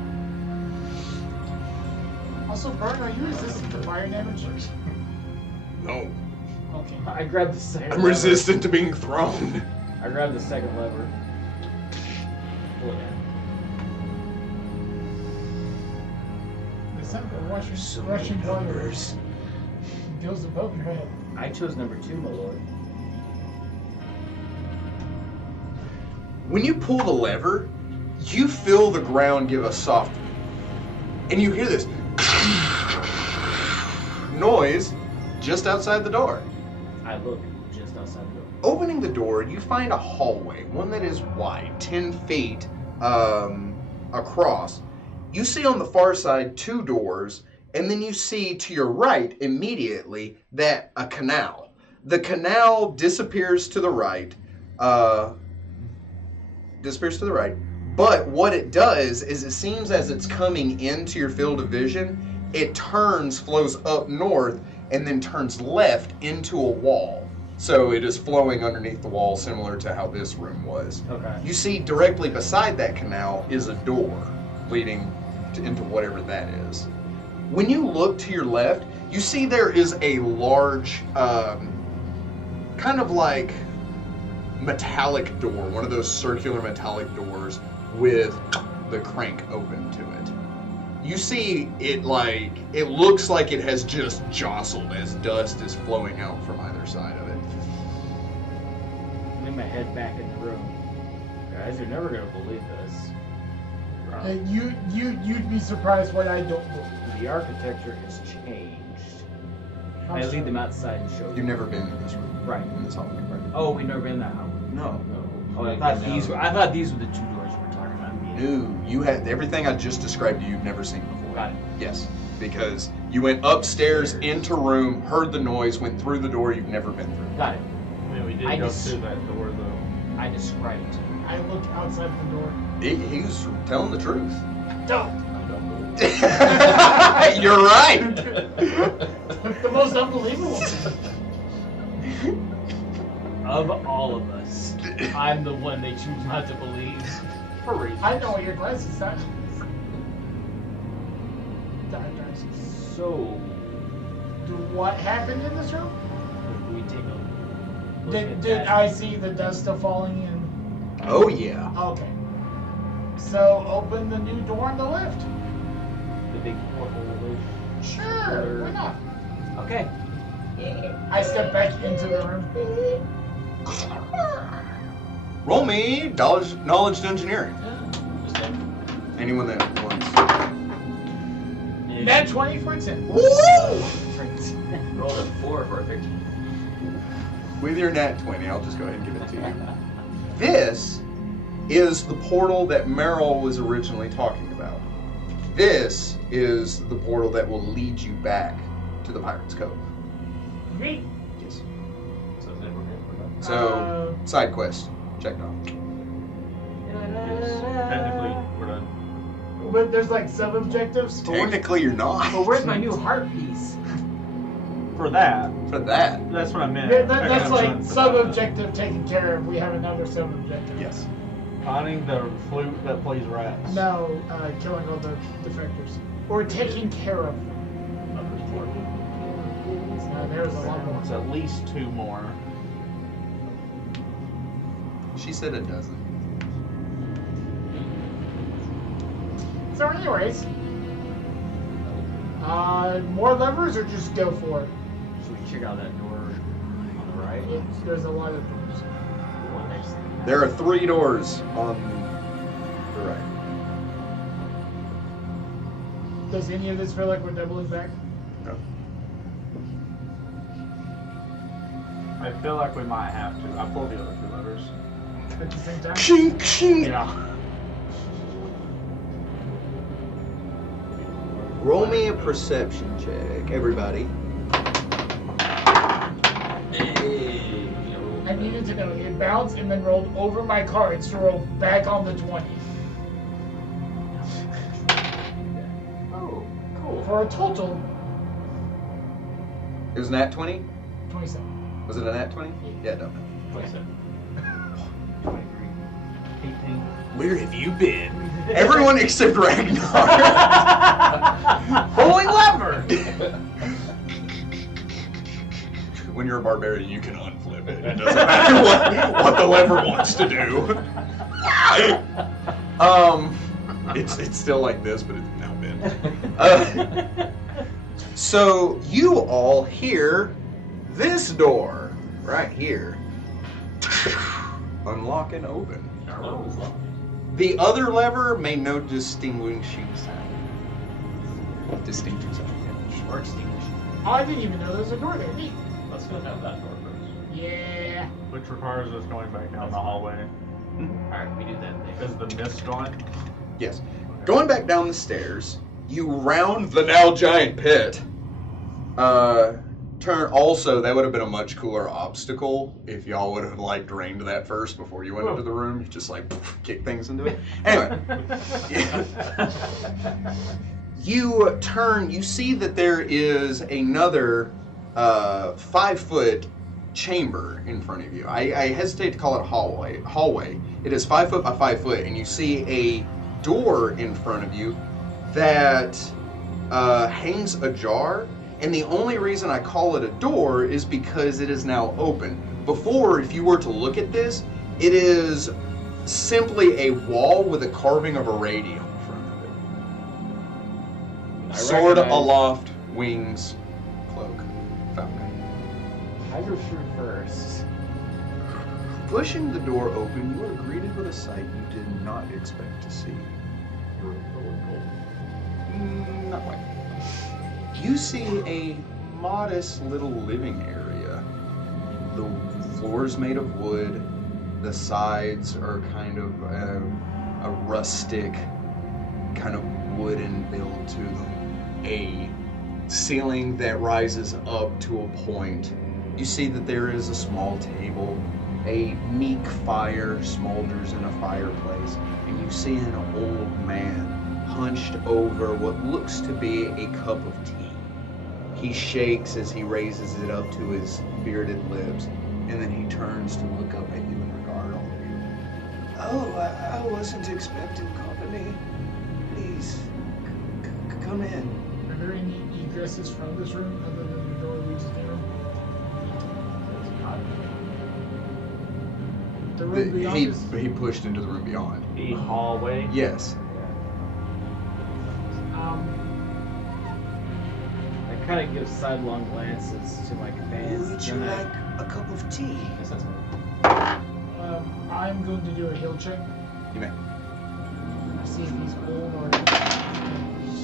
Also, Burn, are you resistant to fire damage? No. Okay. I grabbed the second. I'm lever. resistant to being thrown. I grabbed the second lever. Pull it in. It's not the Russian numbers. Goes above your head. I chose number 2, my lord. When you pull the lever, you feel the ground give a soft, and you hear this noise just outside the door. I look just outside the door? Opening the door, you find a hallway, one that is wide, 10 feet across. You see on the far side 2 doors, and then you see to your right immediately that a canal. The canal disappears to the right. But what it does is it seems as it's coming into your field of vision, it turns, flows up north, and then turns left into a wall. So it is flowing underneath the wall, similar to how this room was. Okay. You see directly beside that canal is a door leading into whatever that is. When you look to your left, you see there is a large, kind of like metallic door, one of those circular metallic doors with the crank open to it. You see it it looks like it has just jostled as dust is flowing out from either side of it. Lean my head back in the room. Guys, you're never gonna believe this. You'd be surprised what I don't believe. The architecture has changed. I lead them outside and show You've them. never been in this room. Right. In this hallway, right? Oh, we've never been in that house. No. Oh, I thought these were. I thought these were the 2 doors we were talking about. No, you had everything I just described to you you've never seen before. Got it. Yes, because you went upstairs into room, heard the noise, went through the door you've never been through. Got it. I mean, we did I go just- through that door though. I described it. I look outside the door. He was telling the truth. Don't. You're right. The most unbelievable thing. Of all of us, I'm the one they choose not to believe. For reasons. I know what your glasses are. So, What happened in this room? if we take a look Did at did that, I see the dust still falling in? Oh yeah. Okay. So open the new door on the left. the big portal? Sure. Why not? Okay. I step back into the room. Roll me knowledge to engineering. Just like, Anyone that wants. Nat 20 for 10. Woo! Rolled a 4 for a 13. With your nat 20, I'll just go ahead and give it to you. This is the portal that Meryl was originally talking about. This is the portal that will lead you back to the Pirates Cove. Great. Yes. So then we're good for that. So, side quest checked off. Yes. Technically, we're done. But there's like sub-objectives. Technically, you're not. but where's my new heart piece? For that, For that. that's what I meant. That's like Excellent for that. sub-objective taken care of. We have another sub-objective. Yes. Finding the flute that plays rats. No, killing all the defectors. Or taking care of them. There's a lot more. It's at least 2 more. She said a dozen. So anyways, more levers or just go for it? Should we check out that door on the right? There's a lot of doors. One next to the- There are 3 doors on the right. Does any of this feel like we're doubling back? No. I feel like we might have to. I pulled the other 2 levers. At the same time? Ching, ching. Yeah. Roll me a perception check, everybody. I needed to know. It bounced and then rolled over my cards to roll back on the 20. Oh, cool. For a total, It was a nat 20? 27. Was it a nat 20? Yeah, no. 27. 23. 18. Where have you been? Everyone except Ragnar. Holy lever! When you're a barbarian, you can unflip it. It doesn't matter what the lever wants to do. It's still like this, but it's now bent. So you all hear this door right here unlock and open. The other lever made no distinguishing sound. Distinctive sound. Or extinguish. Oh, I didn't even know there was a door there. Neat. Let's go down that door first. Yeah. Which requires us going back down the hallway. Alright, we do that thing. Is the mist gone? Yes. Going back down the stairs, you round the now giant pit. Turn. Also, that would have been a much cooler obstacle if y'all would have like drained that first before you went into the room. You just like kick things into it. Anyway, you turn. You see that there is another 5-foot chamber in front of you. I hesitate to call it hallway. It is 5 foot by 5 foot, and you see a door in front of you that hangs ajar. And the only reason I call it a door is because it is now open. Before, if you were to look at this, it is simply a wall with a carving of a radio in front of it. Sword aloft, wings, cloak, falcon. I go through first. Pushing the door open, you are greeted with a sight you did not expect to see. Not quite. You see a modest little living area. The floor's made of wood. The sides are kind of a rustic, kind of wooden build to them. A ceiling that rises up to a point. You see that there is a small table. A meek fire smolders in a fireplace. And you see an old man hunched over what looks to be a cup of tea. He shakes as he raises it up to his bearded lips, and then he turns to look up at you and regard all of you. Oh, I wasn't expecting company. Please, come in. Are there any egresses from this room other than the door leads down? The room beyond is... He pushed into the room beyond. The hallway? Yes. I kind of give sidelong glances to my companions. Would you like a cup of tea? Yes, that's I'm going to do a heal check. You may. See if he's old or...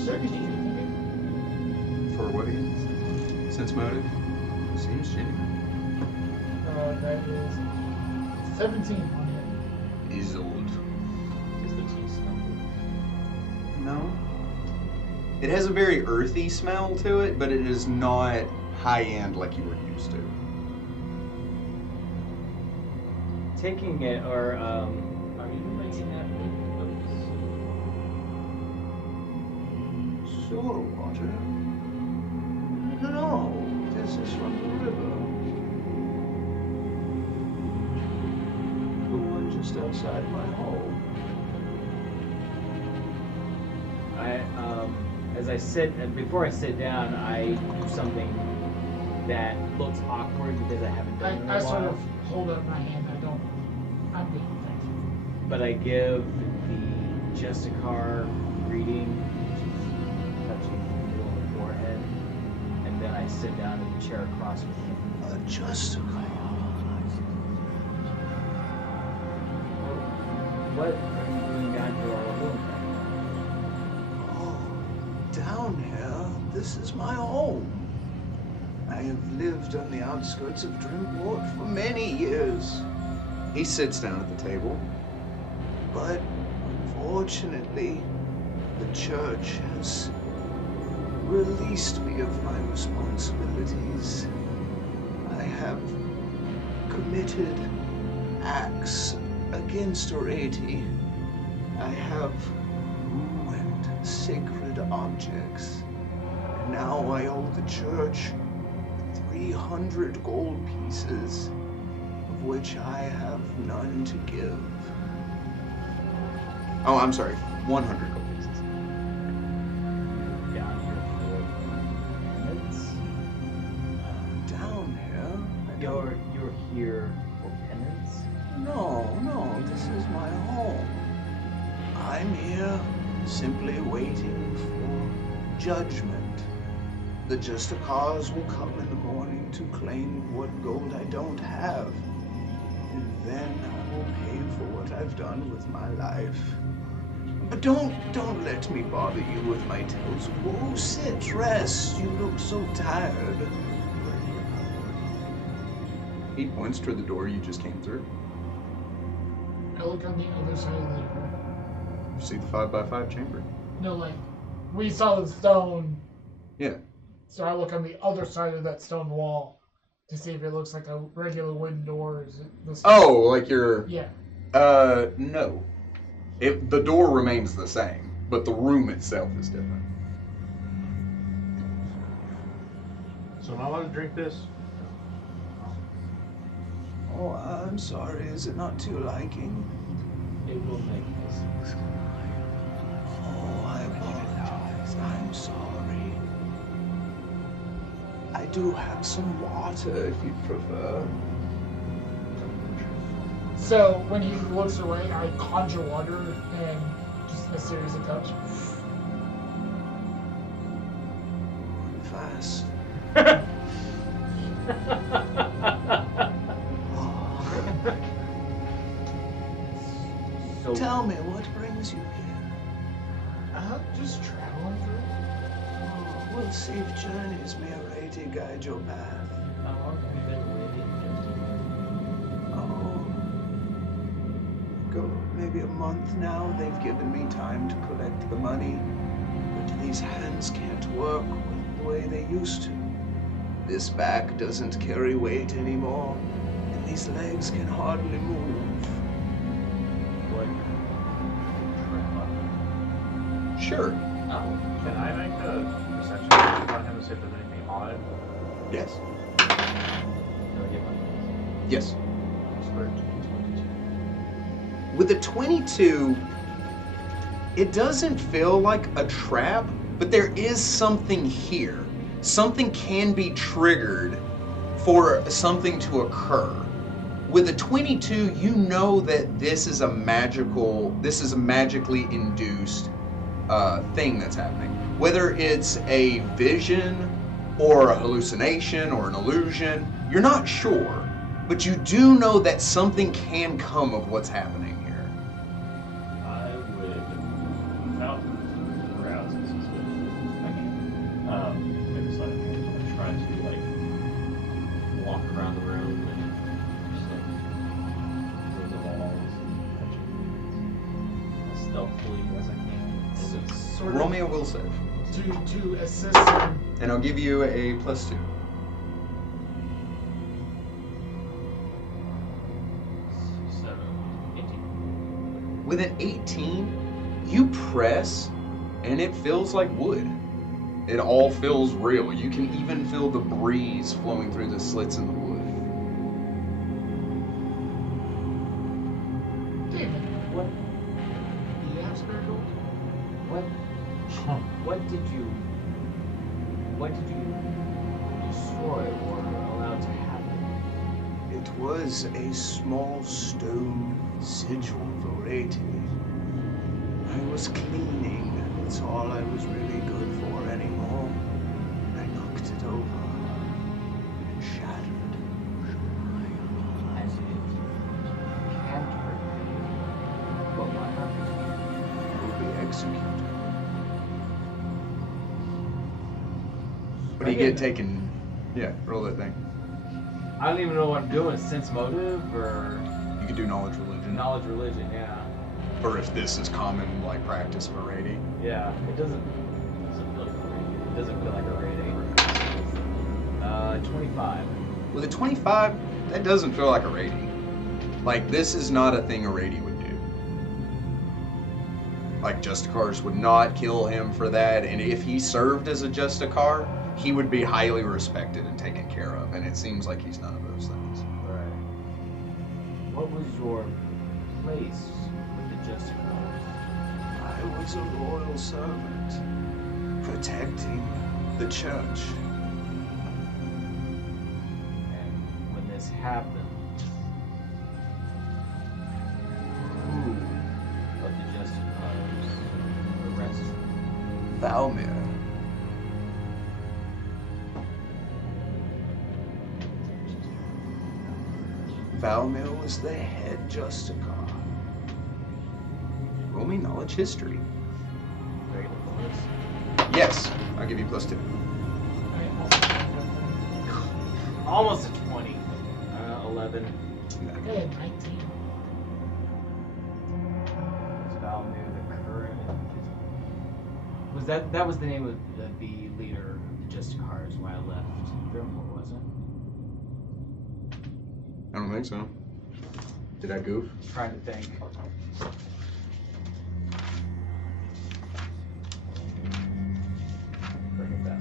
17. For what again? Sense motive? Seems genuine. That is 17 on it. He's old. Is the tea stumble? No. It has a very earthy smell to it, but it is not high-end like you were used to. Taking it, or are you making that Sure, water. No, this is from the river. The one just outside my home. As I sit, and before I sit down, I do something that looks awkward because I haven't done it in a I while. sort of hold up my hand. I'm good, thank you. But I give the Justicar greeting, touching the middle of the forehead, and then I sit down in the chair across with him. A Justicar. What are you doing down here all alone? Down here, this is my home. I have lived on the outskirts of Drinkport for many years. He sits down at the table. But unfortunately, the church has released me of my responsibilities. I have committed acts against Orati. I have ruined sacred objects. And now I owe the church 300 gold pieces, of which I have none to give. Oh, I'm sorry, 100 gold pieces. Down here for penance? Down here? You're here for penance? No, this is my home. I'm here simply waiting for judgment. The Justicars will come in the morning to claim what gold I don't have. And then I will pay for what I've done with my life. But don't let me bother you with my tales of woe. Sit, rest. You look so tired. He points toward the door you just came through. I look on the other side of the door. You see the 5x5 chamber. No, like, we saw the stone. Yeah. So I look on the other side of that stone wall to see if it looks like a regular wooden door. Or is it this? Oh, like you're... Yeah. No. The door remains the same, but the room itself is different. So am I allowed to drink this? Oh, I'm sorry. Is it not to your liking? It will make this. Oh, I apologize. I'm sorry. I do have some water if you'd prefer. So when he looks away, I conjure water and just a series of cups. Fast. So Tell me, what brings you here? Just traveling through. Oh, well, safe journeys, may Arati guide your path. how long have you been waiting? Oh, go maybe a month now. They've given me time to collect the money, but these hands can't work the way they used to. This back doesn't carry weight anymore, and these legs can hardly move. What? Sure. Oh. Can I make a perception check on him to see if there's anything odd? Yes. Do I get my Yes. For 22. With a 22, it doesn't feel like a trap, but there is something here. Something can be triggered for something to occur. With a 22, you know that this is a magically induced thing that's happening. Whether it's a vision or a hallucination or an illusion, you're not sure, but you do know that something can come of what's happening here. I would, without arousing suspicion, maybe slightly, I'm gonna try to like walk around the room and just like through the walls and as stealthily as I can. Sort Roll of me a will save. to assist him. And I'll give you a +2. 7, 18. With an 18, you press, and it feels like wood. It all feels real. You can even feel the breeze flowing through the slits in the wood. David, What? do you have spare gold? What? What did you destroy or allow to happen? It was a small stone sigil for rating. I was cleaning. That's all I was really good for anymore. I knocked it over. It shattered. And it can't hurt me. But what happened? It will be executed. What do you get taken? Yeah, roll that thing. I don't even know what I'm doing. Sense motive or You can do knowledge religion. knowledge religion? Yeah. Or if this is common, like practice for rating. Yeah. It doesn't feel like a rating. It doesn't feel like a rating. 25. With a 25, that doesn't feel like a rating. Like, this is not a thing a rating would do. Like, Justicars would not kill him for that, and if he served as a Justicar, he would be highly respected and taken care of, and it seems like he's none of those things. Right. What was your place with the Justicars? I was a loyal servant, protecting the church. And when this happened, who of the Justicars arrested you? Valmir. Valmir was the head Justicar. Roll me knowledge history. Regular bonus? Yes, I'll give you +2. Almost a 20. 11. I got a 19. Val knew the current. Was that was the name of the leader of the Justicars when I left Grimble, wasn't it? I don't think so. Did I goof? Trying to think. Bring it back.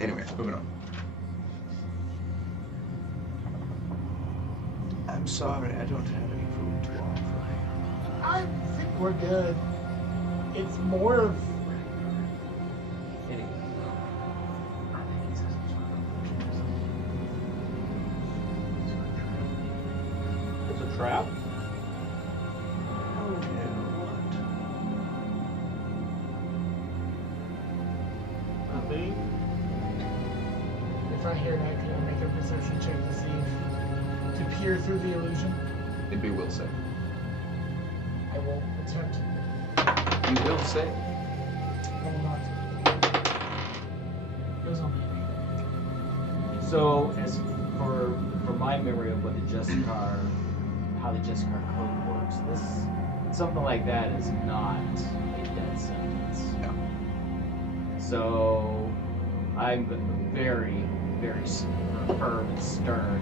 Anyway, moving on. I'm sorry, I don't have any food to offer. I think we're good. It's more of It's a trap? Oh, yeah, what? Nothing? if I hear that, can I make a perception check to see if to peer through the illusion? It'd be will save. I will attempt. You will save. I will not. It was only an 8. So, as for my memory of what the Justicar, how the Justicar code works, something like that is not a death sentence. No. So, I'm very, very firm and stern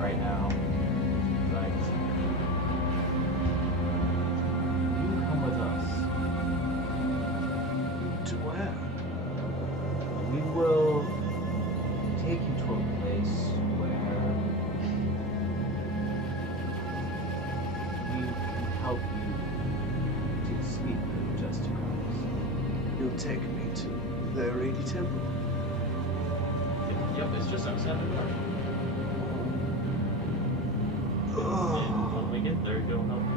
right now. Like, you come with us. To where? We will take you to a place where we can help you to speak with the Justicars. You'll take me to the Rady Temple. Yep, it's just outside the door. Oh. When we get there, go help me.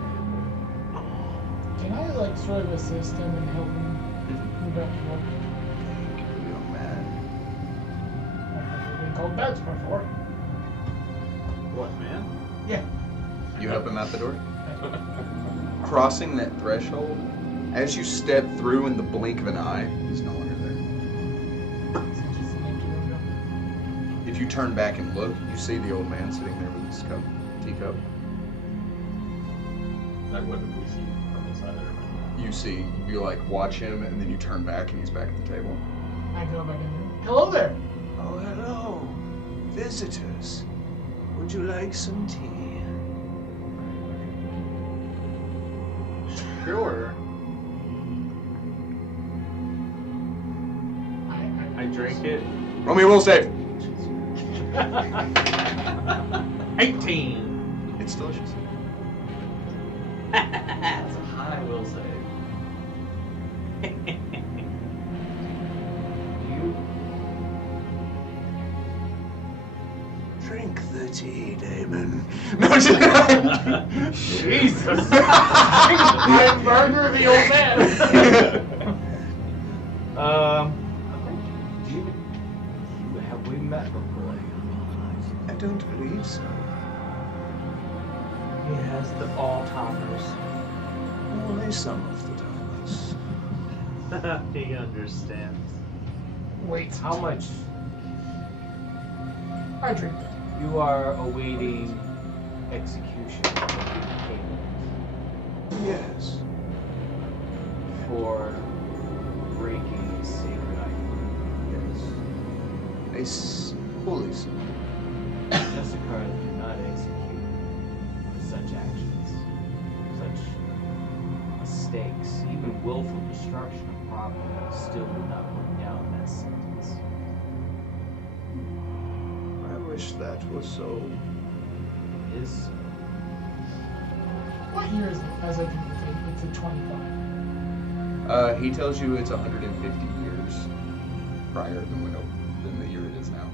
Can I like sort of assist him and help him move back and forth? Young man. I've been called beds before. What, man? Yeah. You help him out the door? Crossing that threshold, as you step through in the blink of an eye, he's no longer there. Is it just an empty room now? If you turn back and look, you see the old man sitting there with his teacup. Like, what did we see from inside there? You like watch him, and then you turn back, and he's back at the table. I go back in there. Hello there. Oh, hello, visitors. Would you like some tea? Sure. I I drink it. Roll me a will save. 18. It's delicious. That's a high will save. You Drink the tea, Damon. No, just Jesus. I murder the old man. have we met before? I don't believe so. He has the all-timers. Only some of the timers. He understands. Wait, How much? I drink it. You are awaiting execution Yes. for breaking a sacred item. Yes. Holy symbol. Jessica cannot execute such actions, such mistakes, even willful destruction of property still would not bring down that sentence. I wish that was so. Is What year is it? As I drink the tea, it's a 25. He tells you it's 150 years prior than the year it is now.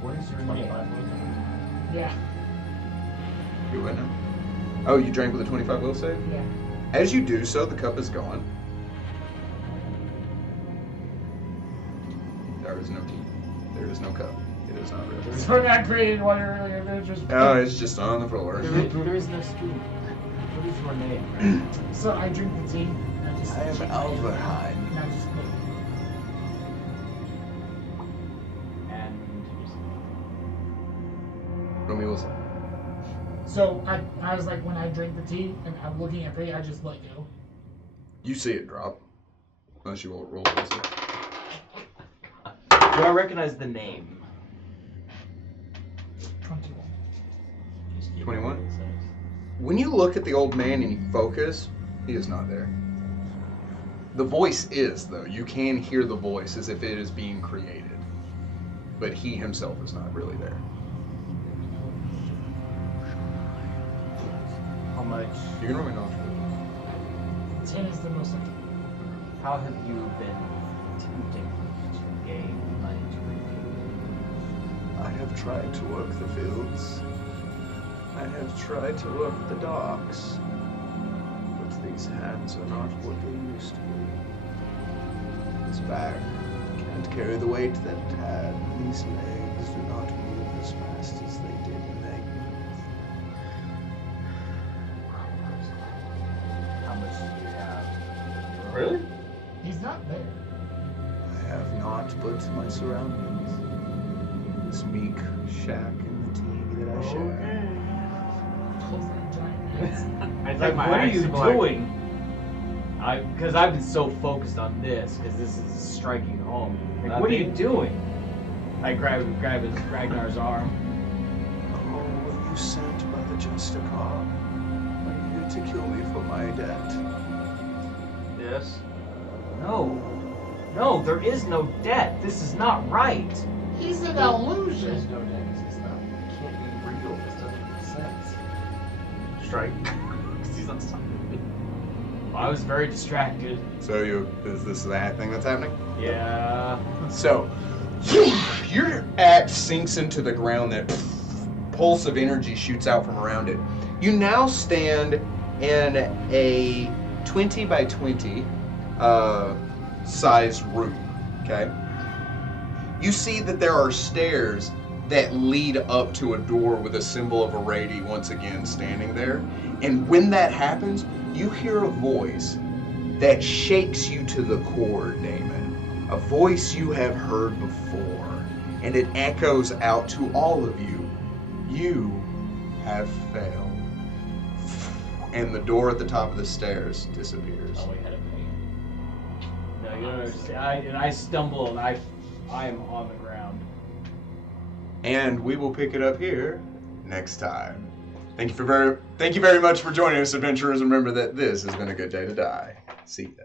what is your 25. Yeah, You what now? Oh, you drank with a 25 will save? yeah. As you do so, the cup is gone. There is no tea. There is no cup. It is not real. So not created one earlier. They're just. Oh, it's just on the floor. There is no spoon. What is your name? So I drink the tea. And I just. I am shake my head. Alverheim. And I just look. So I was like, when I drink the tea and I'm looking at Faye, I just let go. You see it drop. Unless you won't roll this. Do I recognize the name? 21. 21? When you look at the old man and you focus, he is not there. The voice is, though. You can hear the voice as if it is being created. But he himself is not really there. How much? You can roll me knowledge. 10 is the most I can. How have you been attempting to gain my information? I have tried to work the fields. I have tried to work the docks. But these hands are not what they used to be. This back can't carry the weight that it had. These legs do not move as fast as they did in their youth. How much do you have? Really? He's not there. I have naught but my surroundings. This meek shack and the tea that I share. Pulls that giant axe. I like my what are axe you is like- doing? Because I've been so focused on this, because this is striking home. Like, what are you doing? I grab his Ragnar's arm. Oh, were you sent by the Justicar? Are you here to kill me for my debt? Yes. No, there is no debt. This is not right. He's an There's illusion. no damage. It's not. It can't be real. This doesn't make sense. Strike. Because he's not stopping me. I was very distracted. So is this that thing that's happening? Yeah. So, your axe sinks into the ground. That pulse of energy shoots out from around it. You now stand in a 20 by 20 size room. Okay. You see that there are stairs that lead up to a door with a symbol of a Rady once again standing there. And when that happens, you hear a voice that shakes you to the core, Damon. A voice you have heard before. And it echoes out to all of you. You have failed. And the door at the top of the stairs disappears. Oh, we had a me. No, you don't understand. I stumble and I am on the ground. And we will pick it up here next time. Thank you very much for joining us, adventurers. Remember that this has been a good day to die. See ya.